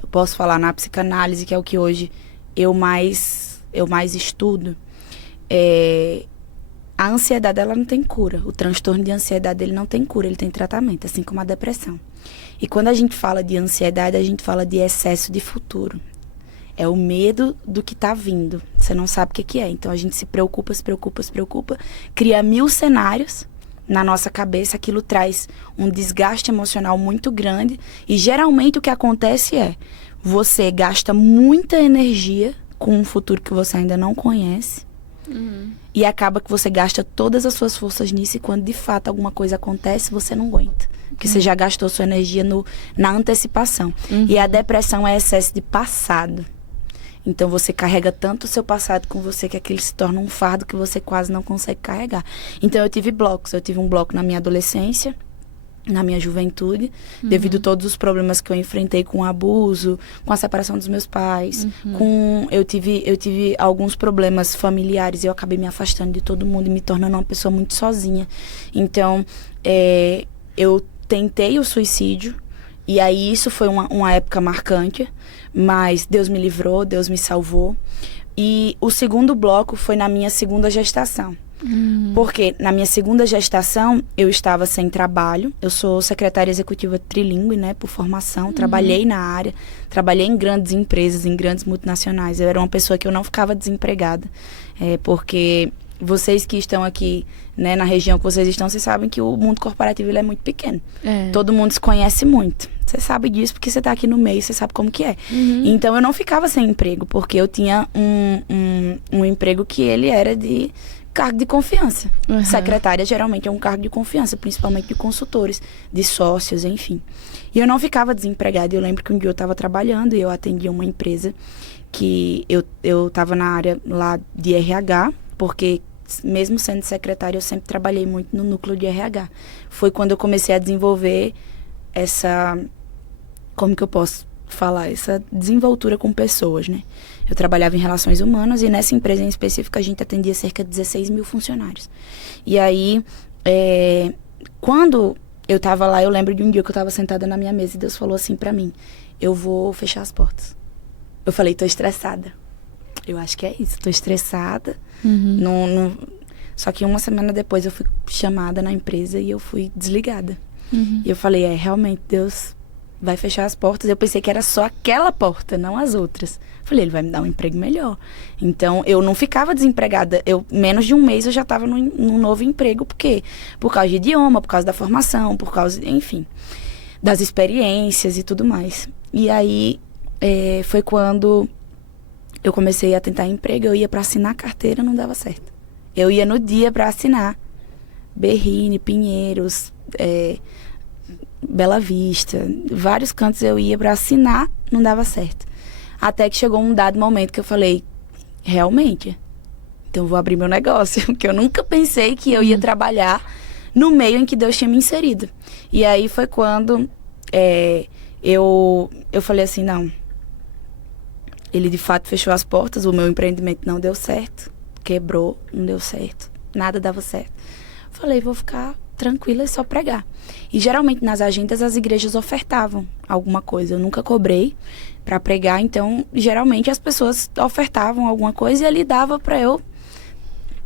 Eu posso falar na psicanálise, que é o que hoje eu mais estudo. A ansiedade, ela não tem cura. O transtorno de ansiedade, ele não tem cura, ele tem tratamento, assim como a depressão. E quando a gente fala de ansiedade, a gente fala de excesso de futuro. É o medo do que está vindo. Você não sabe o que é. Então a gente se preocupa, cria 1000 cenários na nossa cabeça. Aquilo traz um desgaste emocional muito grande. E geralmente o que acontece você gasta muita energia com um futuro que você ainda não conhece. E acaba que você gasta todas as suas forças nisso, e quando de fato alguma coisa acontece, você não aguenta. Porque você já gastou sua energia na antecipação. E a depressão é excesso de passado. Então você carrega tanto o seu passado com você que aquilo se torna um fardo que você quase não consegue carregar. Então eu tive blocos. Eu tive um bloco na minha adolescência, na minha juventude, devido a todos os problemas que eu enfrentei com o abuso, com a separação dos meus pais, eu tive alguns problemas familiares e eu acabei me afastando de todo mundo e me tornando uma pessoa muito sozinha. Então, eu tentei o suicídio, e aí isso foi uma época marcante, mas Deus me livrou, Deus me salvou. E o segundo bloco foi na minha segunda gestação. Porque na minha segunda gestação eu estava sem trabalho. Eu sou secretária executiva trilingue, né, por formação. Trabalhei na área, trabalhei em grandes empresas, em grandes multinacionais. Eu era uma pessoa que eu não ficava desempregada, porque vocês que estão aqui, né, na região que vocês estão, vocês sabem que o mundo corporativo ele é muito pequeno. Todo mundo se conhece muito. Você sabe disso porque você está aqui no meio, você sabe como que é. Então eu não ficava sem emprego, porque eu tinha um emprego que ele era de cargo de confiança. Secretária geralmente é um cargo de confiança, principalmente de consultores, de sócios, enfim. E eu não ficava desempregada. Eu lembro que um dia eu estava trabalhando e eu atendia uma empresa que eu estava na área lá de RH, porque antes, mesmo sendo secretária, eu sempre trabalhei muito no núcleo de RH. Foi quando eu comecei a desenvolver essa... Como que eu posso falar? Essa desenvoltura com pessoas, né? Eu trabalhava em relações humanas e nessa empresa em específico a gente atendia cerca de 16 mil funcionários. E aí, quando eu tava lá, eu lembro de um dia que eu tava sentada na minha mesa e Deus falou assim pra mim: eu vou fechar as portas. Eu falei: tô estressada. Eu acho que é isso, tô estressada. Só que uma semana depois eu fui chamada na empresa e eu fui desligada. E eu falei: realmente Deus vai fechar as portas. Eu pensei que era só aquela porta, não as outras. Falei: ele vai me dar um emprego melhor. Então, eu não ficava desempregada. Menos de um mês eu já estava num novo emprego. Por quê? Por causa de idioma, por causa da formação, por causa, enfim, das experiências e tudo mais. E aí, foi quando eu comecei a tentar emprego. Eu ia para assinar carteira, não dava certo. Eu ia no dia para assinar. Berrini, Pinheiros, Bela Vista, vários cantos eu ia para assinar, não dava certo. Até que chegou um dado momento que eu falei: realmente, então eu vou abrir meu negócio, porque eu nunca pensei que eu ia trabalhar no meio em que Deus tinha me inserido. E aí foi quando eu falei assim: não, ele de fato fechou as portas, o meu empreendimento não deu certo, quebrou, não deu certo, nada dava certo. Falei: vou ficar tranquila e só pregar. E geralmente nas agendas as igrejas ofertavam alguma coisa. Eu nunca cobrei para pregar, então geralmente as pessoas ofertavam alguma coisa e ali dava para eu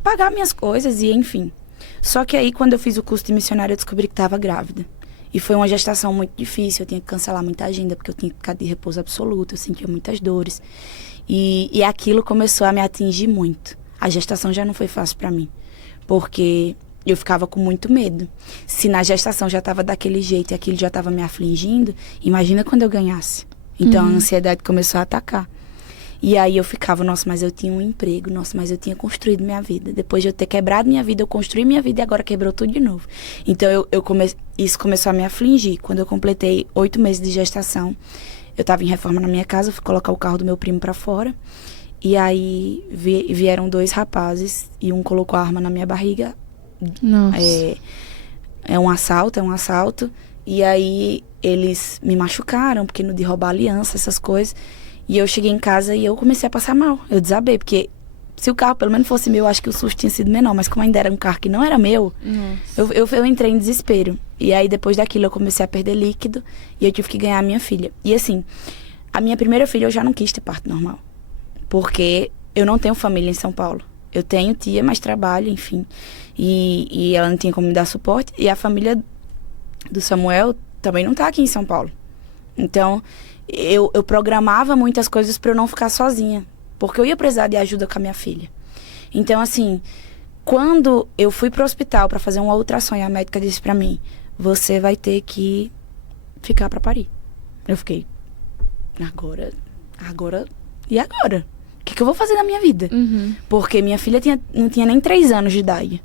pagar minhas coisas e enfim. Só que aí quando eu fiz o curso de missionária eu descobri que estava grávida. E foi uma gestação muito difícil, eu tinha que cancelar muita agenda porque eu tinha que ficar de repouso absoluto, eu sentia muitas dores. E aquilo começou a me atingir muito. A gestação já não foi fácil para mim, porque eu ficava com muito medo. Se na gestação já estava daquele jeito e aquilo já estava me afligindo, imagina quando eu ganhasse. Então a ansiedade começou a atacar. E aí eu ficava: nossa, mas eu tinha um emprego, nossa, mas eu tinha construído minha vida. Depois de eu ter quebrado minha vida, eu construí minha vida e agora quebrou tudo de novo. Então isso começou a me afligir. Quando eu completei 8 meses de gestação, eu estava em reforma na minha casa, fui colocar o carro do meu primo para fora. E aí vieram 2 rapazes e um colocou a arma na minha barriga. Nossa. É um assalto. E aí eles me machucaram, porque no de roubar aliança, essas coisas. E eu cheguei em casa e eu comecei a passar mal. Eu desabei, porque se o carro pelo menos fosse meu, acho que o susto tinha sido menor. Mas como ainda era um carro que não era meu, eu entrei em desespero. E aí depois daquilo eu comecei a perder líquido e eu tive que ganhar a minha filha. E assim, a minha primeira filha eu já não quis ter parto normal, porque eu não tenho família em São Paulo. Eu tenho tia, mas trabalho, enfim. E ela não tinha como me dar suporte. E a família do Samuel também não tá aqui em São Paulo. Então, eu programava muitas coisas para eu não ficar sozinha, porque eu ia precisar de ajuda com a minha filha. Então, assim, quando eu fui pro hospital para fazer uma ultrassom, e a médica disse para mim: você vai ter que ficar para parir. Eu fiquei: agora, e agora? O que eu vou fazer na minha vida? Porque minha filha não tinha nem 3 anos de idade.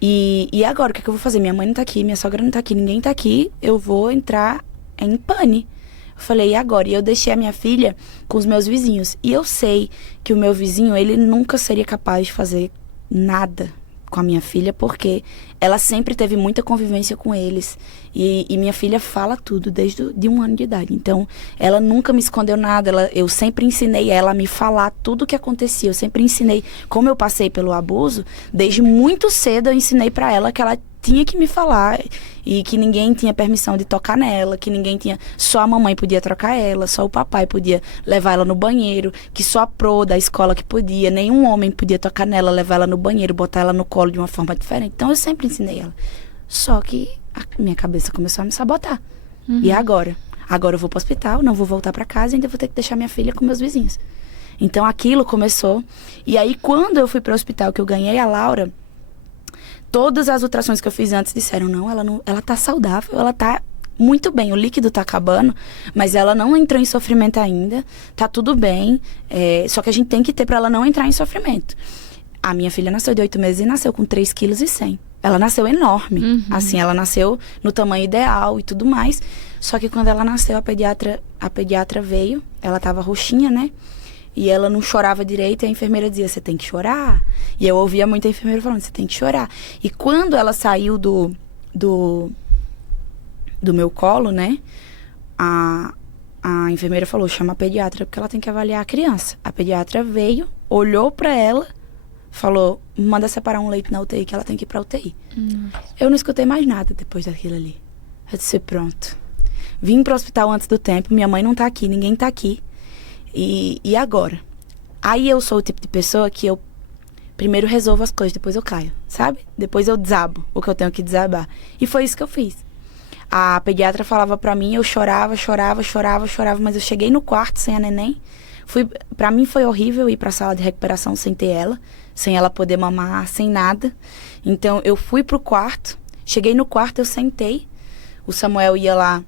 E agora, o que eu vou fazer? Minha mãe não tá aqui, minha sogra não tá aqui, ninguém tá aqui. Eu vou entrar em pane. Eu falei: e agora? E eu deixei a minha filha com os meus vizinhos. E eu sei que o meu vizinho, ele nunca seria capaz de fazer nada com a minha filha, porque ela sempre teve muita convivência com eles. E minha filha fala tudo desde de 1 ano de idade. Então, ela nunca me escondeu nada. Eu sempre ensinei ela a me falar tudo o que acontecia. Eu sempre ensinei, como eu passei pelo abuso, desde muito cedo eu ensinei pra ela que ela tinha que me falar e que ninguém tinha permissão de tocar nela, que ninguém tinha, só a mamãe podia trocar ela, só o papai podia levar ela no banheiro, que só a pro da escola que podia, nenhum homem podia tocar nela, levar ela no banheiro, botar ela no colo de uma forma diferente. Então eu sempre ensinei ela. Só que a minha cabeça começou a me sabotar. E agora? Agora eu vou pro hospital, não vou voltar pra casa e ainda vou ter que deixar minha filha com meus vizinhos. Então aquilo começou. E aí quando eu fui pro hospital, que eu ganhei a Laura, todas as ultrassons que eu fiz antes disseram: não, ela tá saudável, ela tá muito bem, o líquido tá acabando, mas ela não entrou em sofrimento ainda, tá tudo bem, só que a gente tem que ter pra ela não entrar em sofrimento. A minha filha nasceu de 8 meses e nasceu com 3,1 kg. Ela nasceu enorme, assim, ela nasceu no tamanho ideal e tudo mais, só que quando ela nasceu, a pediatra veio, ela tava roxinha, né? E ela não chorava direito, e a enfermeira dizia, você tem que chorar. E eu ouvia muito a enfermeira falando, você tem que chorar. E quando ela saiu do meu colo, né, a enfermeira falou, chama a pediatra, porque ela tem que avaliar a criança. A pediatra veio, olhou pra ela, falou, manda separar um leito na UTI, que ela tem que ir pra UTI. Eu não escutei mais nada depois daquilo ali. Eu disse, pronto. Vim pro hospital antes do tempo, minha mãe não tá aqui, ninguém tá aqui. E agora? Aí eu sou o tipo de pessoa que eu primeiro resolvo as coisas, depois eu caio, sabe? Depois eu desabo o que eu tenho que desabar. E foi isso que eu fiz. A pediatra falava pra mim, eu chorava, mas eu cheguei no quarto sem a neném. Pra mim foi horrível ir pra sala de recuperação sem ter ela, sem ela poder mamar, sem nada. Então eu fui pro quarto, cheguei no quarto, eu sentei. O Samuel ia lá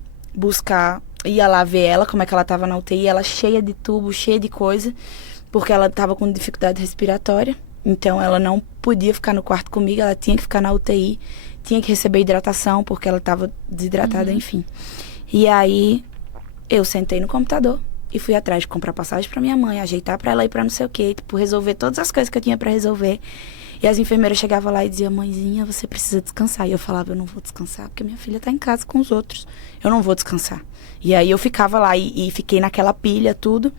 ver ela, como é que ela tava na UTI, ela cheia de tubo, cheia de coisa, porque ela tava com dificuldade respiratória. Então ela não podia ficar no quarto comigo, ela tinha que ficar na UTI. Tinha que receber hidratação, porque ela estava desidratada, enfim. E aí, eu sentei no computador e fui atrás de comprar passagem para minha mãe, ajeitar para ela ir para não sei o quê, tipo, resolver todas as coisas que eu tinha para resolver. E as enfermeiras chegavam lá e diziam, mãezinha, você precisa descansar. E eu falava, eu não vou descansar, porque minha filha tá em casa com os outros. Eu não vou descansar. E aí, eu ficava lá e fiquei naquela pilha, tudo.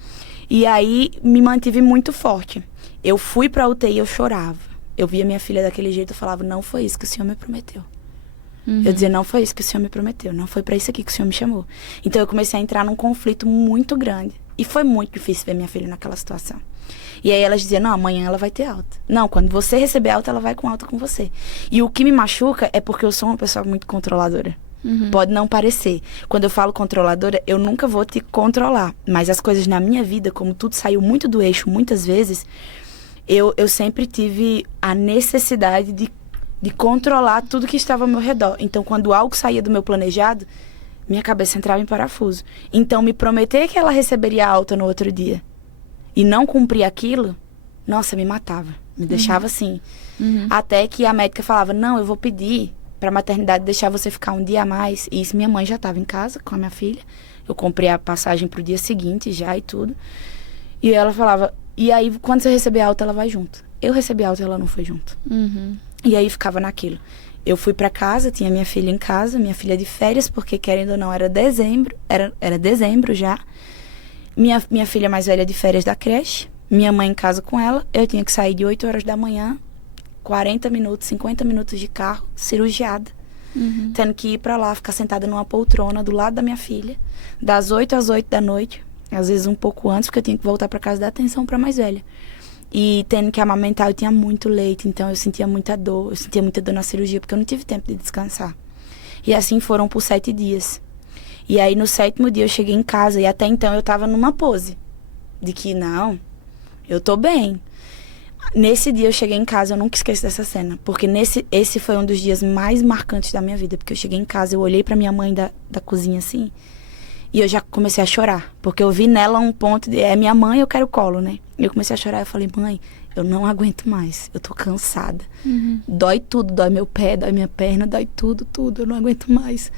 E aí, me mantive muito forte. Eu fui pra UTI, eu chorava. Eu via minha filha daquele jeito, eu falava, não foi isso que o Senhor me prometeu. Eu dizia, não foi isso que o Senhor me prometeu, não foi pra isso aqui que o Senhor me chamou. Então eu comecei a entrar num conflito muito grande. E foi muito difícil ver minha filha naquela situação. E aí elas diziam, não, amanhã ela vai ter alta. Não, quando você receber alta, ela vai com alta com você. E o que me machuca é porque eu sou uma pessoa muito controladora. Pode não parecer. Quando eu falo controladora, eu nunca vou te controlar. Mas as coisas na minha vida, como tudo saiu muito do eixo muitas vezes, eu sempre tive a necessidade de controlar tudo que estava ao meu redor. Então, quando algo saía do meu planejado, minha cabeça entrava em parafuso. Então, me prometer que ela receberia alta no outro dia e não cumprir aquilo, nossa, me matava. Me deixava assim. Até que a médica falava, não, eu vou pedir para a maternidade deixar você ficar um dia a mais. E isso, minha mãe já estava em casa com a minha filha. Eu comprei a passagem pro dia seguinte já e tudo. E ela falava... E aí, quando você receber alta, ela vai junto. Eu recebi alta e ela não foi junto. E aí, ficava naquilo. Eu fui pra casa, tinha minha filha em casa, minha filha de férias, porque, querendo ou não, era dezembro. Era dezembro já. Minha filha mais velha de férias da creche. Minha mãe em casa com ela. Eu tinha que sair de 8 horas da manhã, 40 minutos, 50 minutos de carro, cirurgiada. Tendo que ir pra lá, ficar sentada numa poltrona do lado da minha filha. Das 8 às 8 da noite. Às vezes um pouco antes, porque eu tinha que voltar para casa dar atenção para a mais velha. E tendo que amamentar, eu tinha muito leite, então eu sentia muita dor. Eu sentia muita dor na cirurgia, porque eu não tive tempo de descansar. E assim foram por 7 dias. E aí, no 7º dia, eu cheguei em casa, e até então eu estava numa pose. De que, não, eu tô bem. Nesse dia, eu cheguei em casa, eu nunca esqueço dessa cena. Porque esse foi um dos dias mais marcantes da minha vida. Porque eu cheguei em casa, eu olhei para minha mãe da cozinha, assim... E eu já comecei a chorar, porque eu vi nela um ponto de, é minha mãe, eu quero colo, né? E eu comecei a chorar, eu falei, mãe, eu não aguento mais, eu tô cansada. Dói tudo, dói meu pé, dói minha perna, dói tudo, eu não aguento mais.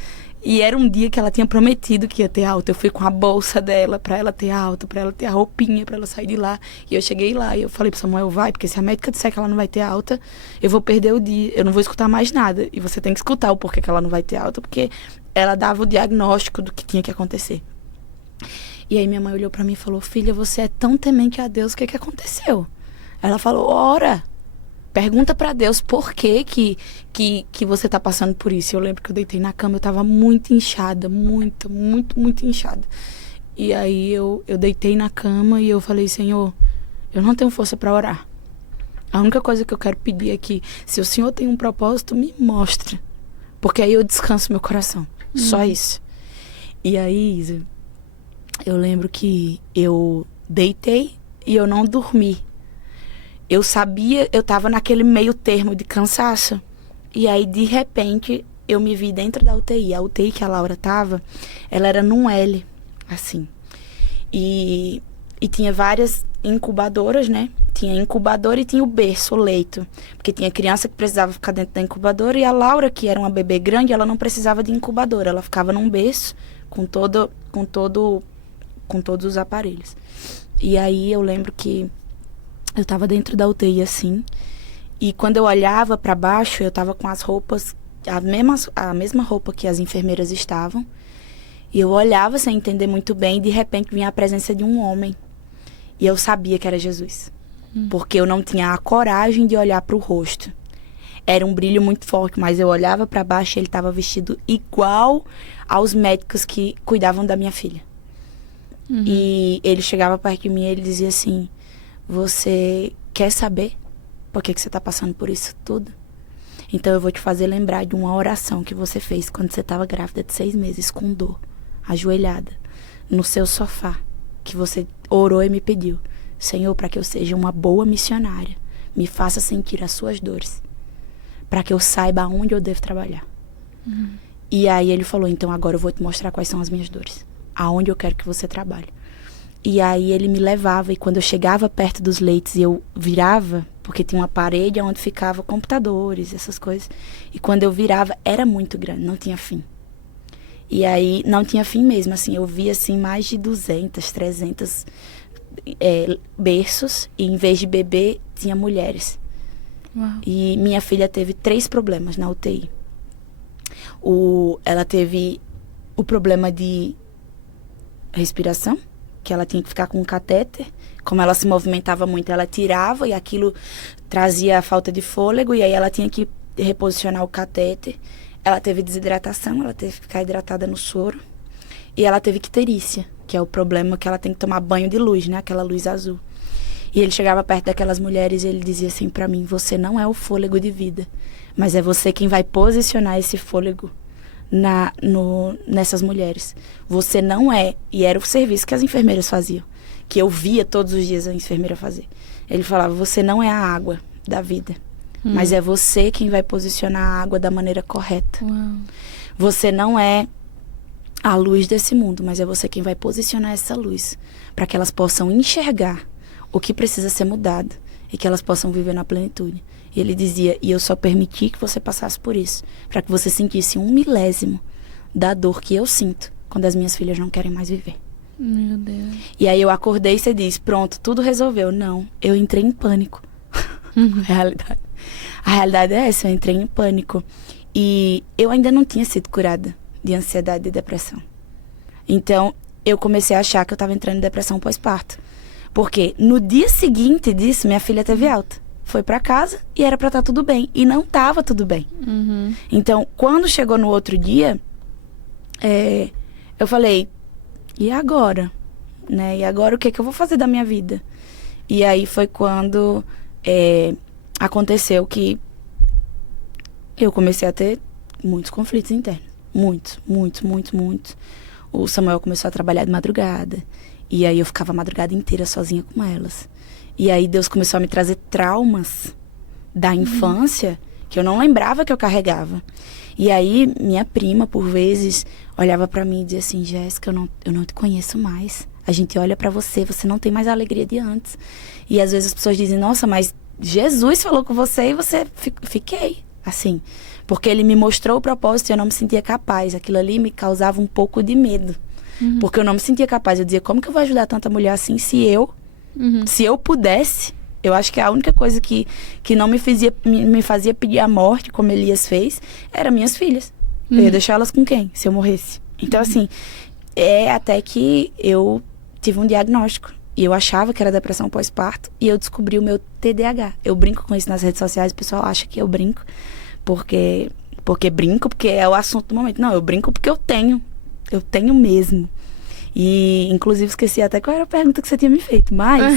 E era um dia que ela tinha prometido que ia ter alta. Eu fui com a bolsa dela pra ela ter alta, pra ela ter a roupinha, pra ela sair de lá. E eu cheguei lá e eu falei pro Samuel, vai, porque se a médica disser que ela não vai ter alta, eu vou perder o dia, eu não vou escutar mais nada. E você tem que escutar o porquê que ela não vai ter alta, porque ela dava o diagnóstico do que tinha que acontecer. E aí minha mãe olhou pra mim e falou, filha, você é tão temente a Deus, o que aconteceu? Ela falou, ora, pergunta pra Deus por que você tá passando por isso. Eu lembro que eu deitei na cama, eu tava muito inchada, muito inchada. E aí eu deitei na cama e eu falei, Senhor, eu não tenho força pra orar. A única coisa que eu quero pedir é que, se o Senhor tem um propósito, me mostre. Porque aí eu descanso meu coração. Só isso. E aí, Isa, eu lembro que eu deitei e eu não dormi. Eu sabia, eu tava naquele meio termo de cansaço. E aí, de repente, eu me vi dentro da UTI. A UTI que a Laura tava, ela era num L, assim. E tinha várias incubadoras, né? Tinha incubadora e tinha o berço, o leito. Porque tinha criança que precisava ficar dentro da incubadora. E a Laura, que era uma bebê grande, ela não precisava de incubadora. Ela ficava num berço com todos os aparelhos. E aí eu lembro que eu tava dentro da UTI, assim, e quando eu olhava pra baixo, eu tava com as roupas, a mesma roupa que as enfermeiras estavam. E eu olhava sem entender muito bem, e de repente vinha a presença de um homem. E eu sabia que era Jesus. Porque eu não tinha a coragem de olhar pro rosto. Era um brilho muito forte, mas eu olhava pra baixo e ele estava vestido igual aos médicos que cuidavam da minha filha. E ele chegava perto de mim e ele dizia assim: você quer saber por que você está passando por isso tudo? Então eu vou te fazer lembrar de uma oração que você fez quando você estava grávida de 6 meses, com dor, ajoelhada, no seu sofá, que você orou e me pediu: Senhor, para que eu seja uma boa missionária, me faça sentir as suas dores, para que eu saiba aonde eu devo trabalhar. E aí ele falou: então agora eu vou te mostrar quais são as minhas dores, aonde eu quero que você trabalhe. E aí ele me levava, e quando eu chegava perto dos leitos e eu virava, porque tinha uma parede onde ficava computadores, essas coisas, e quando eu virava era muito grande, não tinha fim. E aí não tinha fim mesmo, assim, eu via assim mais de 200, 300 berços, e em vez de bebê tinha mulheres. Uau. E minha filha teve 3 problemas na UTI. Ela teve o problema de respiração, que ela tinha que ficar com um catéter. Como ela se movimentava muito, ela tirava e aquilo trazia a falta de fôlego, e aí ela tinha que reposicionar o catéter. Ela teve desidratação, ela teve que ficar hidratada no soro. E ela teve icterícia, que é o problema que ela tem que tomar banho de luz, né? Aquela luz azul. E ele chegava perto daquelas mulheres e ele dizia assim pra mim: você não é o fôlego de vida, mas é você quem vai posicionar esse fôlego nessas mulheres. Você não é, e era o serviço que as enfermeiras faziam, que eu via todos os dias a enfermeira fazer. Ele falava: você não é a água da vida, mas é você quem vai posicionar a água da maneira correta. Uau. Você não é a luz desse mundo, mas é você quem vai posicionar essa luz para que elas possam enxergar o que precisa ser mudado e que elas possam viver na plenitude. E ele dizia: e eu só permiti que você passasse por isso para que você sentisse 1/1000 da dor que eu sinto quando as minhas filhas não querem mais viver. Meu Deus. E aí eu acordei e você diz: pronto, tudo resolveu. Não, eu entrei em pânico. A realidade é essa, eu entrei em pânico. E eu ainda não tinha sido curada de ansiedade e depressão. Então eu comecei a achar que eu estava entrando em depressão pós-parto. Porque no dia seguinte disso, minha filha teve alta. Foi pra casa e era pra estar tudo bem. E não tava tudo bem. Então, quando chegou no outro dia, eu falei: e agora? Né? E agora o que eu vou fazer da minha vida? E aí foi quando aconteceu que eu comecei a ter muitos conflitos internos. Muitos. O Samuel começou a trabalhar de madrugada. E aí eu ficava a madrugada inteira sozinha com elas. E aí Deus começou a me trazer traumas da infância que eu não lembrava que eu carregava. E aí minha prima, por vezes, olhava pra mim e dizia assim: Jéssica, eu não te conheço mais. A gente olha pra você, você não tem mais a alegria de antes. E às vezes as pessoas dizem: nossa, mas Jesus falou com você e você... Fiquei assim. Porque ele me mostrou o propósito e eu não me sentia capaz. Aquilo ali me causava um pouco de medo. Porque eu não me sentia capaz. Eu dizia: como que eu vou ajudar tanta mulher assim se eu pudesse? Eu acho que a única coisa que não me fazia pedir a morte, como Elias fez, eram minhas filhas. Eu ia deixar elas com quem, se eu morresse? Então, assim, até que eu tive um diagnóstico. E eu achava que era depressão pós-parto. E eu descobri o meu TDAH. Eu brinco com isso nas redes sociais. O pessoal acha que eu brinco. Porque é o assunto do momento. Não, eu brinco porque eu tenho. Eu tenho mesmo. E, inclusive, esqueci até qual era a pergunta que você tinha me feito. Mas,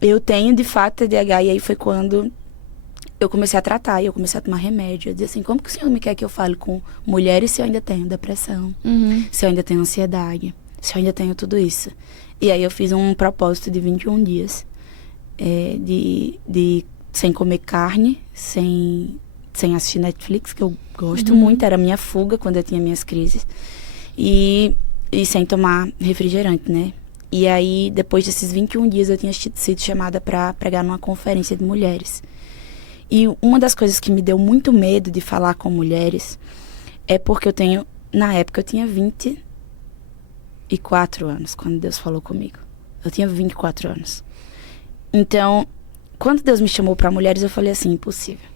eu tenho, de fato, TDAH. E aí foi quando eu comecei a tratar. E eu comecei a tomar remédio. Eu disse assim: como que o senhor me quer que eu fale com mulheres se eu ainda tenho depressão? Se eu ainda tenho ansiedade? Se eu ainda tenho tudo isso? E aí eu fiz um propósito de 21 dias. Sem comer carne, sem assistir Netflix, que eu gosto muito. Era a minha fuga quando eu tinha minhas crises. E sem tomar refrigerante, né? E aí, depois desses 21 dias, eu tinha sido chamada para pregar numa conferência de mulheres. E uma das coisas que me deu muito medo de falar com mulheres é porque na época eu tinha 24 anos, quando Deus falou comigo. Eu tinha 24 anos. Então, quando Deus me chamou para mulheres, eu falei assim, impossível.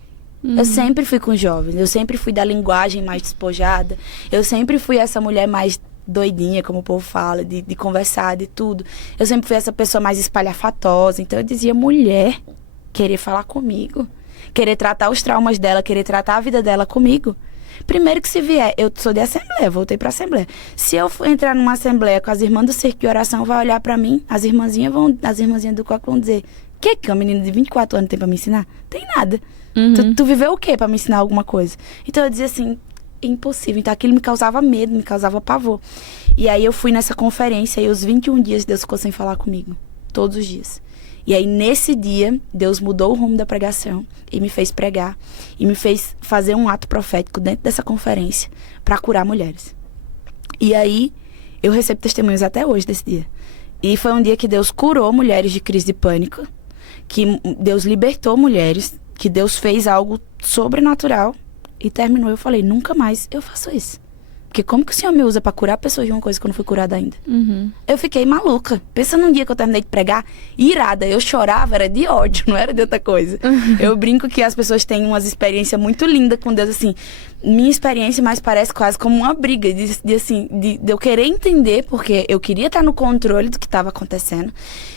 Eu sempre fui com jovens, eu sempre fui da linguagem mais despojada, eu sempre fui essa mulher mais doidinha, como o povo fala, de conversar, de tudo. Eu sempre fui essa pessoa mais espalhafatosa, então eu dizia, mulher, querer falar comigo, querer tratar os traumas dela, querer tratar a vida dela comigo. Primeiro que se vier, eu sou de assembleia, voltei pra assembleia. Se eu for entrar numa assembleia com as irmãs do Cerco de Oração, vai olhar pra mim, as irmãzinhas do coque vão dizer, que uma menina de 24 anos tem pra me ensinar? Tem nada. Tu viveu o quê pra me ensinar alguma coisa? Então eu dizia assim, impossível. Então aquilo me causava medo, me causava pavor. E aí eu fui nessa conferência e os 21 dias Deus ficou sem falar comigo. Todos os dias. E aí nesse dia, Deus mudou o rumo da pregação e me fez pregar. E me fez fazer um ato profético dentro dessa conferência pra curar mulheres. E aí eu recebo testemunhos até hoje desse dia. E foi um dia que Deus curou mulheres de crise de pânico. Que Deus libertou mulheres, que Deus fez algo sobrenatural e terminou. Eu falei, nunca mais eu faço isso. Porque como que o Senhor me usa pra curar pessoas de uma coisa que eu não fui curada ainda? Eu fiquei maluca. Pensa num dia que eu terminei de pregar, irada. Eu chorava, era de ódio, não era de outra coisa. Eu brinco que as pessoas têm umas experiências muito lindas com Deus, assim. Minha experiência mais parece quase como uma briga de eu querer entender, porque eu queria estar no controle do que estava acontecendo.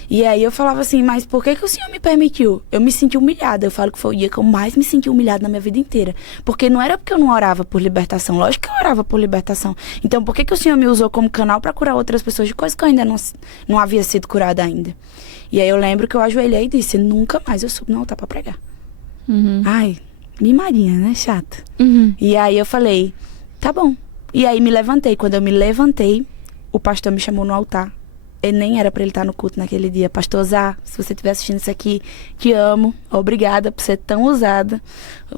E aí eu falava assim, mas por que o Senhor me permitiu? Eu me senti humilhada. Eu falo que foi o dia que eu mais me senti humilhada na minha vida inteira. Porque não era porque eu não orava por libertação. Lógico que eu orava por libertação. Então por que o Senhor me usou como canal para curar outras pessoas de coisas que eu ainda não havia sido curada ainda? E aí eu lembro que eu ajoelhei e disse, nunca mais eu subo no altar para pregar. Ai, mimadinha, né? Chata. E aí eu falei, tá bom. E aí me levantei. Quando eu me levantei, o pastor me chamou no altar. E nem era pra ele estar no culto naquele dia. Pastor Zá, se você estiver assistindo isso aqui, te amo. Obrigada por ser tão usada.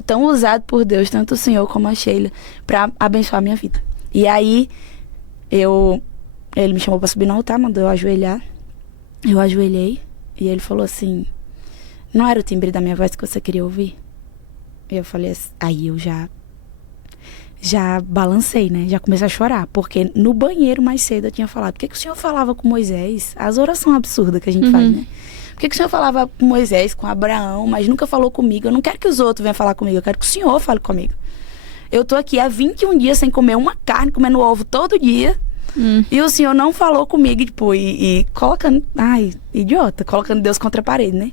Tão usado por Deus, tanto o Senhor como a Sheila, pra abençoar a minha vida. E aí, ele me chamou pra subir no altar, mandou eu ajoelhar. Eu ajoelhei. E ele falou assim, não era o timbre da minha voz que você queria ouvir? E eu falei assim, aí eu já balancei, né? Já comecei a chorar. Porque no banheiro mais cedo eu tinha falado, por que o Senhor falava com Moisés? As orações absurdas que a gente faz, né? Por que o Senhor falava com Moisés, com Abraão, mas nunca falou comigo? Eu não quero que os outros venham falar comigo, eu quero que o Senhor fale comigo. Eu tô aqui há 21 dias sem comer uma carne, comendo ovo todo dia. E o Senhor não falou comigo, tipo, e colocando... Ai, idiota, colocando Deus contra a parede, né?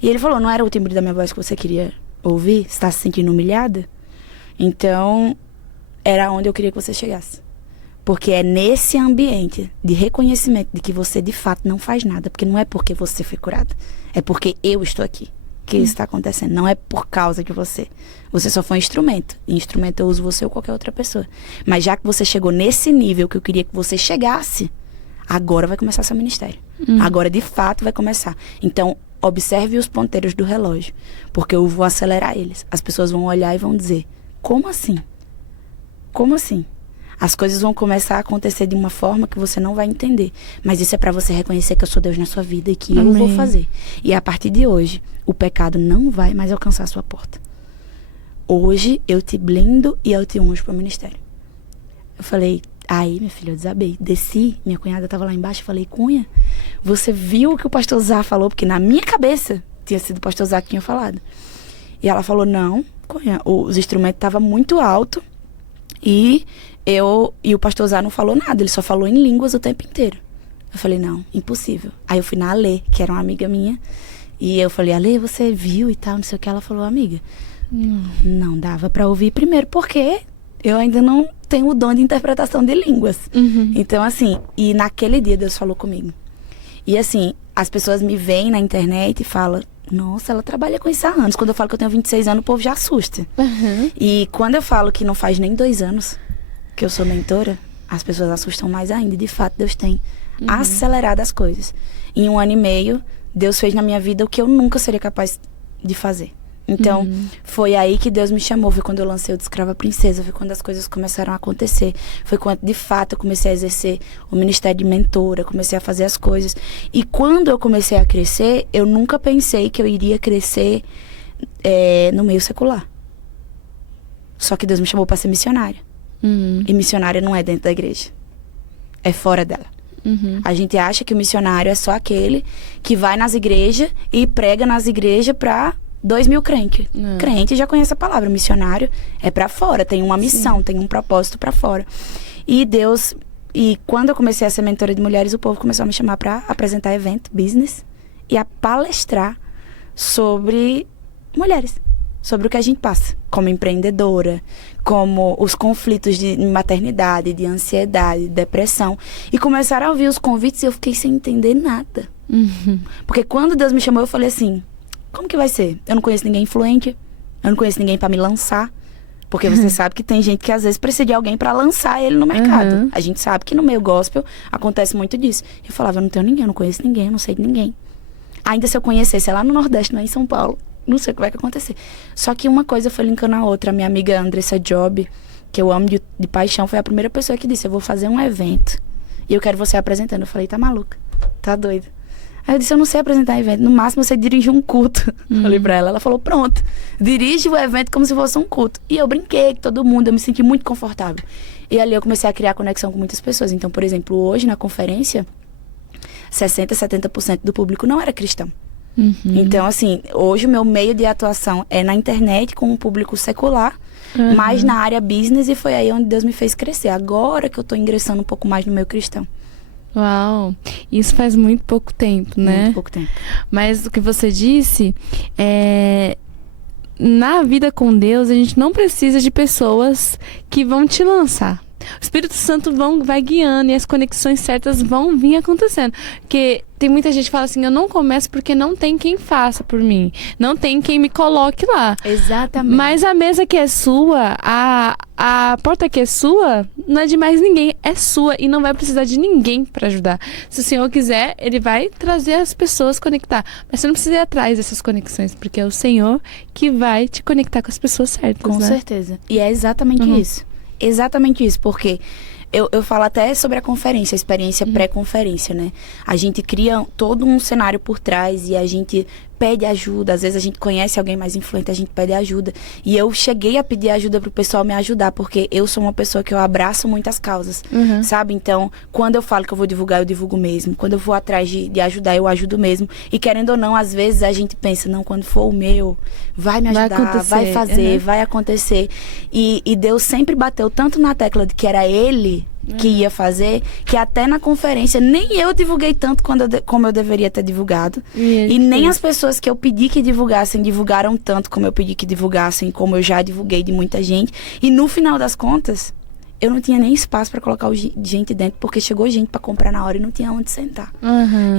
E ele falou, não era o timbre da minha voz que você queria ouvir? Você tá se sentindo humilhada? Então... era onde eu queria que você chegasse. Porque é nesse ambiente de reconhecimento de que você de fato não faz nada. Porque não é porque você foi curada. É porque eu estou aqui que isso está acontecendo. Não é por causa de você. Você só foi um instrumento. E instrumento eu uso você ou qualquer outra pessoa. Mas já que você chegou nesse nível que eu queria que você chegasse, agora vai começar seu ministério. Agora de fato vai começar. Então observe os ponteiros do relógio. Porque eu vou acelerar eles. As pessoas vão olhar e vão dizer, como assim? Como assim? As coisas vão começar a acontecer de uma forma que você não vai entender. Mas isso é pra você reconhecer que eu sou Deus na sua vida e que eu vou fazer. E a partir de hoje, o pecado não vai mais alcançar a sua porta. Hoje, eu te blindo e eu te unjo pro ministério. Eu falei, aí, minha filha, eu desabei. Desci, minha cunhada tava lá embaixo, eu falei, Cunha, você viu o que o pastor Zá falou? Porque na minha cabeça, tinha sido o pastor Zá que tinha falado. E ela falou, não, Cunha, os instrumentos estavam muito altos. E o pastor Zá não falou nada, ele só falou em línguas o tempo inteiro. Eu falei, não, impossível. Aí eu fui na Alê, que era uma amiga minha, e eu falei, Alê, você viu e tal, não sei o que. Ela falou, amiga, não dava pra ouvir primeiro, porque eu ainda não tenho o dom de interpretação de línguas. Então, assim, e naquele dia Deus falou comigo. E assim, as pessoas me veem na internet e falam, nossa, ela trabalha com isso há anos. Quando eu falo que eu tenho 26 anos, o povo já assusta. E quando eu falo que não faz nem 2 anos que eu sou mentora, as pessoas assustam mais ainda. De fato, Deus tem acelerado as coisas. Em 1 ano e meio, Deus fez na minha vida o que eu nunca seria capaz de fazer. Então, foi aí que Deus me chamou. Foi quando eu lancei o de Escrava Princesa. Foi quando as coisas começaram a acontecer. Foi quando, de fato, eu comecei a exercer o ministério de mentora. Comecei a fazer as coisas. E quando eu comecei a crescer, eu nunca pensei que eu iria crescer no meio secular. Só que Deus me chamou para ser missionária. E missionária não é dentro da igreja. É fora dela. A gente acha que o missionário é só aquele que vai nas igrejas e prega nas igrejas para 2.000 crentes. Crente já conhece a palavra. Missionário é para fora, tem uma missão, tem um propósito para fora. E quando eu comecei a ser mentora de mulheres, o povo começou a me chamar para apresentar evento, business, e a palestrar sobre mulheres, sobre o que a gente passa como empreendedora, como os conflitos de maternidade, de ansiedade, de depressão. E começaram a ouvir os convites e eu fiquei sem entender nada. Porque quando Deus me chamou, eu falei assim, como que vai ser? Eu não conheço ninguém influente, eu não conheço ninguém para me lançar. Porque você sabe que tem gente que às vezes precisa de alguém para lançar ele no mercado. A gente sabe que no meio gospel acontece muito disso. Eu falava, eu não tenho ninguém, eu não conheço ninguém, eu não sei de ninguém. Ainda se eu conhecesse, é lá no Nordeste, não é em São Paulo. Não sei o que vai acontecer. Só que uma coisa foi linkando a outra. A minha amiga Andressa Job, que eu amo de paixão, foi a primeira pessoa que disse, eu vou fazer um evento e eu quero você apresentando. Eu falei, tá maluca? Tá doida? Aí eu disse, eu não sei apresentar evento. No máximo você dirige um culto. Falei pra ela. Ela falou, pronto, dirige o evento como se fosse um culto. E eu brinquei com todo mundo, eu me senti muito confortável. E ali eu comecei a criar conexão com muitas pessoas. Então, por exemplo, hoje na conferência, 60%, 70% do público não era cristão. Então, assim, hoje o meu meio de atuação é na internet com um público secular, mais na área business, e foi aí onde Deus me fez crescer. Agora que eu tô ingressando um pouco mais no meio cristão. Uau, isso faz muito pouco tempo, né? Muito pouco tempo. Mas o que você disse, na vida com Deus, a gente não precisa de pessoas que vão te lançar. O Espírito Santo vai guiando e as conexões certas vão vir acontecendo. Porque tem muita gente que fala assim, eu não começo porque não tem quem faça por mim. Não tem quem me coloque lá. Exatamente. Mas a mesa que é sua, a porta que é sua, não é de mais ninguém, é sua. E não vai precisar de ninguém para ajudar. Se o Senhor quiser, Ele vai trazer as pessoas conectar. Mas você não precisa ir atrás dessas conexões, porque é o Senhor que vai te conectar com as pessoas certas. Com certeza. E é exatamente isso. Exatamente isso, porque eu falo até sobre a conferência, a experiência pré-conferência, né? A gente cria todo um cenário por trás e a gente pede ajuda. Às vezes a gente conhece alguém mais influente, a gente pede ajuda. E eu cheguei a pedir ajuda pro pessoal me ajudar, porque eu sou uma pessoa que eu abraço muitas causas, sabe? Então, quando eu falo que eu vou divulgar, eu divulgo mesmo. Quando eu vou atrás de ajudar, eu ajudo mesmo. E querendo ou não, às vezes a gente pensa, não, quando for o meu, vai me ajudar, vai fazer, vai acontecer. E Deus sempre bateu tanto na tecla de que era Ele que ia fazer, que até na conferência nem eu divulguei tanto como eu deveria ter divulgado. E nem as pessoas que eu pedi que divulgassem, divulgaram tanto como eu pedi que divulgassem, como eu já divulguei de muita gente. E no final das contas, eu não tinha nem espaço para colocar gente dentro, porque chegou gente para comprar na hora e não tinha onde sentar.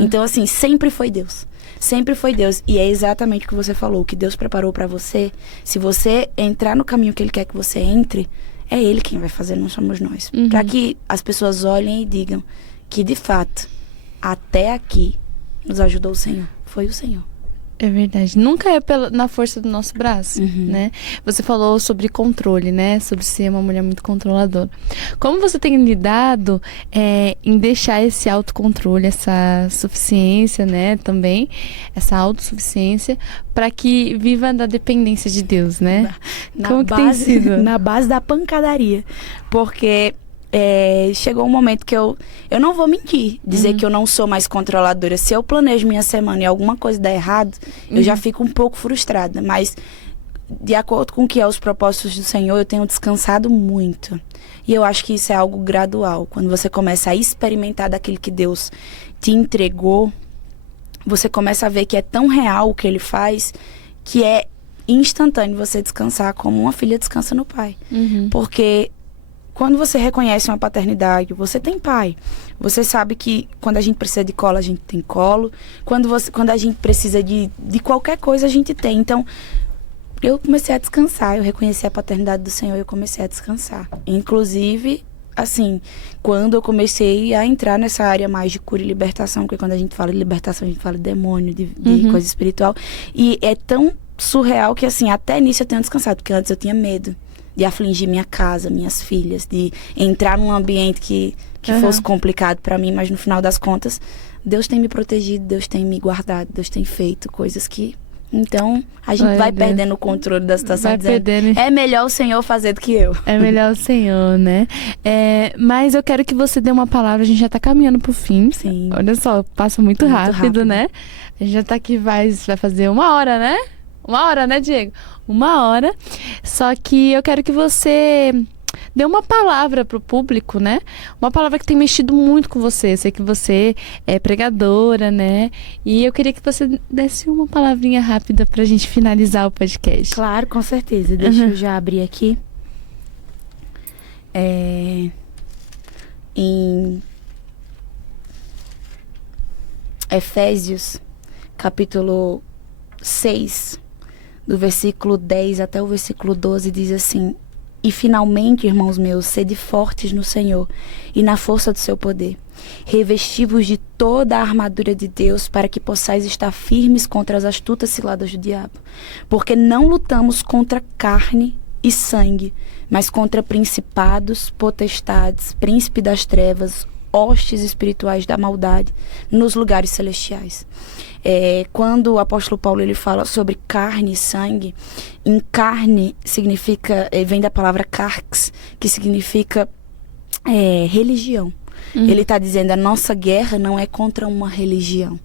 Então, assim, sempre foi Deus. Sempre foi Deus. E é exatamente o que você falou, o que Deus preparou para você. Se você entrar no caminho que Ele quer que você entre, é Ele quem vai fazer, não somos nós. Para que as pessoas olhem e digam que, de fato, até aqui nos ajudou o Senhor. Foi o Senhor. É verdade. Nunca é na força do nosso braço, né? Você falou sobre controle, né? Sobre ser uma mulher muito controladora. Como você tem lidado em deixar esse autocontrole, essa suficiência, né? Também, essa autossuficiência, para que viva da dependência de Deus, né? Como que tem sido? Na base da pancadaria. Porque chegou um momento que eu não vou mentir, dizer que eu não sou mais controladora. Se eu planejo minha semana e alguma coisa der errado, eu já fico um pouco frustrada. Mas, de acordo com o que é os propósitos do Senhor, eu tenho descansado muito. E eu acho que isso é algo gradual. Quando você começa a experimentar daquilo que Deus te entregou, você começa a ver que é tão real o que Ele faz, que é instantâneo você descansar como uma filha descansa no pai. Porque quando você reconhece uma paternidade, você tem pai. Você sabe que quando a gente precisa de colo, a gente tem colo. Quando a gente precisa de qualquer coisa, a gente tem. Então, eu comecei a descansar. Eu reconheci a paternidade do Senhor e eu comecei a descansar. Inclusive, assim, quando eu comecei a entrar nessa área mais de cura e libertação, porque quando a gente fala de libertação, a gente fala de demônio, de coisa espiritual. E é tão surreal que, assim, até nisso eu tenho descansado. Porque antes eu tinha medo de afligir minha casa, minhas filhas, de entrar num ambiente que fosse complicado para mim, mas no final das contas, Deus tem me protegido, Deus tem me guardado, Deus tem feito coisas que Então, a gente vai perdendo o controle da situação, dizendo, é melhor o Senhor fazer do que eu. É melhor o Senhor, né? Mas eu quero que você dê uma palavra, a gente já tá caminhando pro fim. Sim. Olha só, passa muito rápido, né? A gente já tá aqui, vai fazer 1 hora, né? 1 hora, né, Diego? 1 hora. Só que eu quero que você dê uma palavra pro público, né? Uma palavra que tem mexido muito com você. Eu sei que você é pregadora, né? E eu queria que você desse uma palavrinha rápida pra gente finalizar o podcast. Claro, com certeza. Deixa eu já abrir aqui. Em Efésios, capítulo 6, do versículo 10 até o versículo 12, diz assim: E finalmente, irmãos meus, sede fortes no Senhor e na força do seu poder. Revesti-vos de toda a armadura de Deus, para que possais estar firmes contra as astutas ciladas do diabo. Porque não lutamos contra carne e sangue, mas contra principados, potestades, príncipe das trevas, hostes espirituais da maldade nos lugares celestiais. Quando o apóstolo Paulo ele fala sobre carne e sangue, em carne significa, vem da palavra carx, que significa religião. Ele está dizendo, a nossa guerra não é contra uma religião.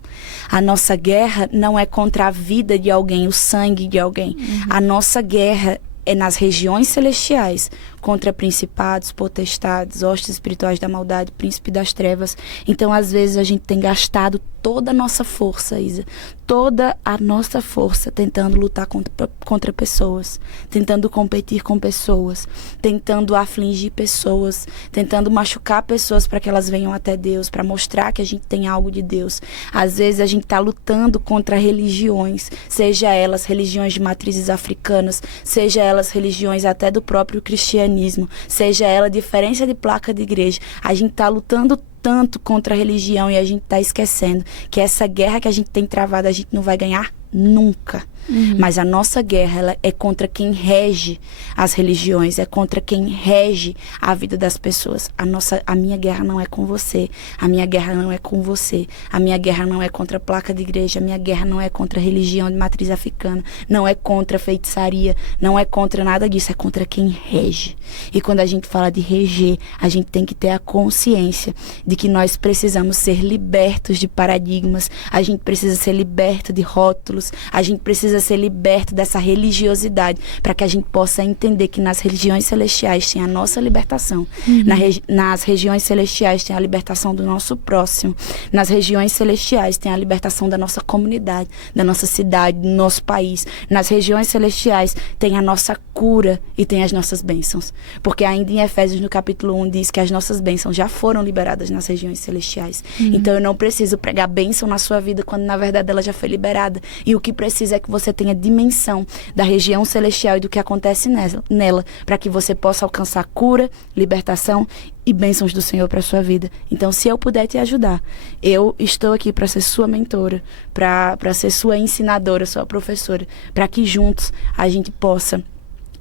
A nossa guerra não é contra a vida de alguém, o sangue de alguém. A nossa guerra é nas regiões celestiais, contra principados, potestades, hostes espirituais da maldade, príncipe das trevas. Então, às vezes, a gente tem gastado toda a nossa força, Isa, toda a nossa força tentando lutar contra pessoas, tentando competir com pessoas, tentando afligir pessoas, tentando machucar pessoas para que elas venham até Deus, para mostrar que a gente tem algo de Deus. Às vezes, a gente está lutando contra religiões, seja elas religiões de matrizes africanas, seja elas religiões até do próprio cristianismo, seja ela diferença de placa de igreja. A gente está lutando tanto contra a religião e a gente está esquecendo que essa guerra que a gente tem travado, a gente não vai ganhar nunca. Mas a nossa guerra ela é contra quem rege as religiões, é contra quem rege a vida das pessoas. A minha guerra não é com você, a minha guerra não é com você, a minha guerra não é contra a placa de igreja, a minha guerra não é contra a religião de matriz africana, não é contra a feitiçaria, não é contra nada disso, é contra quem rege. E quando a gente fala de reger, a gente tem que ter a consciência de que nós precisamos ser libertos de paradigmas, a gente precisa ser liberto de rótulos, a gente precisa ser liberto dessa religiosidade, para que a gente possa entender que nas regiões celestiais tem a nossa libertação, nas regiões celestiais tem a libertação do nosso próximo, nas regiões celestiais tem a libertação da nossa comunidade, da nossa cidade, do nosso país, nas regiões celestiais tem a nossa cura e tem as nossas bênçãos, porque ainda em Efésios no capítulo 1 diz que as nossas bênçãos já foram liberadas nas regiões celestiais. Então eu não preciso pregar bênção na sua vida quando na verdade ela já foi liberada, e o que precisa é que você tenha dimensão da região celestial e do que acontece nela, para que você possa alcançar cura, libertação e bênçãos do Senhor para a sua vida. Então, se eu puder te ajudar, eu estou aqui para ser sua mentora, para ser sua ensinadora, sua professora, para que juntos a gente possa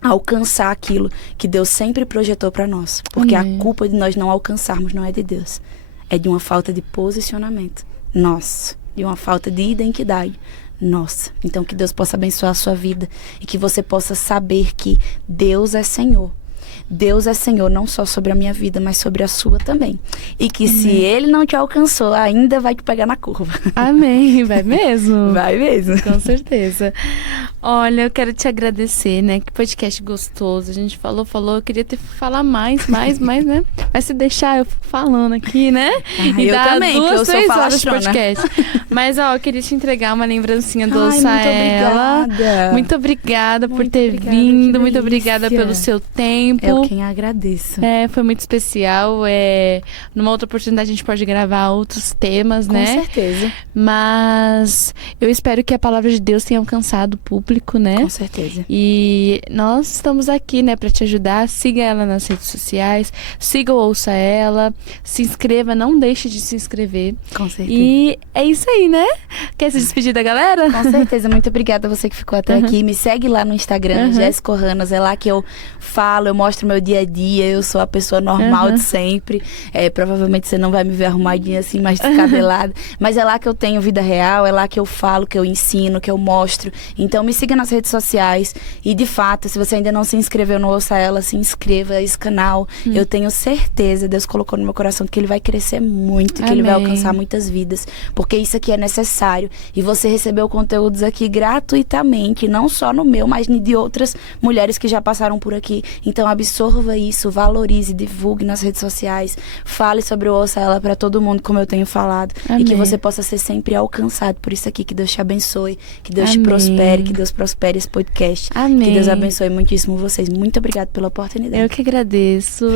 alcançar aquilo que Deus sempre projetou para nós. Porque a culpa de nós não alcançarmos não é de Deus, é de uma falta de posicionamento nosso, de uma falta de identidade nossa. Então que Deus possa abençoar a sua vida e que você possa saber que Deus é Senhor. Deus é Senhor não só sobre a minha vida, mas sobre a sua também. E que se Ele não te alcançou, ainda vai te pegar na curva. Amém. Vai mesmo? Vai mesmo. Com certeza. Olha, eu quero te agradecer, né? Que podcast gostoso. A gente falou. Eu queria falar mais, né? Mas se deixar, eu fico falando aqui, né? E eu dá também, 2, que eu 3 sou horas de falastrona. podcast. Mas, ó, eu queria te entregar uma lembrancinha do Muito Saela. obrigada. Muito obrigada por ter obrigada, vindo. que Muito obrigada delícia. pelo seu tempo. Eu quem agradeço. Foi muito especial. Numa outra oportunidade a gente pode gravar outros temas, Com né? certeza. Mas eu espero que a palavra de Deus tenha alcançado o público, público, né? Com certeza. E nós estamos aqui, né, para te ajudar. Siga ela nas redes sociais, siga ou ouça ela, se inscreva, não deixe de se inscrever. Com certeza. E é isso aí, né? Quer se despedir da galera? Com certeza, muito obrigada a você que ficou até aqui. Me segue lá no Instagram, Jéssica Orranas, é lá que eu falo, eu mostro meu dia a dia, eu sou a pessoa normal de sempre. Provavelmente você não vai me ver arrumadinha assim, mais descabelada, mas é lá que eu tenho vida real, é lá que eu falo, que eu ensino, que eu mostro. Então me siga nas redes sociais e, de fato, se você ainda não se inscreveu no Ouça Ela, se inscreva esse canal. Eu tenho certeza, Deus colocou no meu coração que ele vai crescer muito, que ele vai alcançar muitas vidas, porque isso aqui é necessário. E você recebeu conteúdos aqui gratuitamente, não só no meu, mas de outras mulheres que já passaram por aqui. Então absorva isso, valorize, divulgue nas redes sociais, fale sobre o Ouça Ela para todo mundo, como eu tenho falado. Amém. E que você possa ser sempre alcançado por isso aqui. Que Deus te abençoe, que Deus te prospere, que Deus prospere esse podcast. Amém. Que Deus abençoe muitíssimo vocês. Muito obrigada pela oportunidade. Eu que agradeço.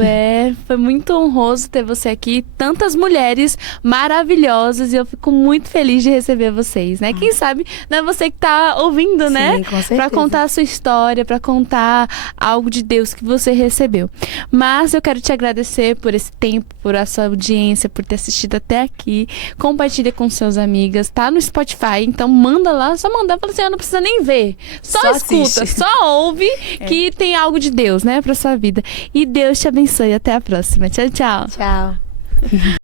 Foi muito honroso ter você aqui. Tantas mulheres maravilhosas e eu fico muito feliz de receber vocês, né? Quem sabe não é você que tá ouvindo, né? Sim, com certeza. Pra contar a sua história, pra contar algo de Deus que você recebeu. Mas eu quero te agradecer por esse tempo, por a sua audiência, por ter assistido até aqui. Compartilha com seus amigas. Tá no Spotify, então manda lá, só mandar, fala assim, não precisa nem ver. Só escuta, assiste. só ouve que tem algo de Deus, né, pra sua vida. E Deus te abençoe. Até a próxima. Tchau, tchau. Tchau.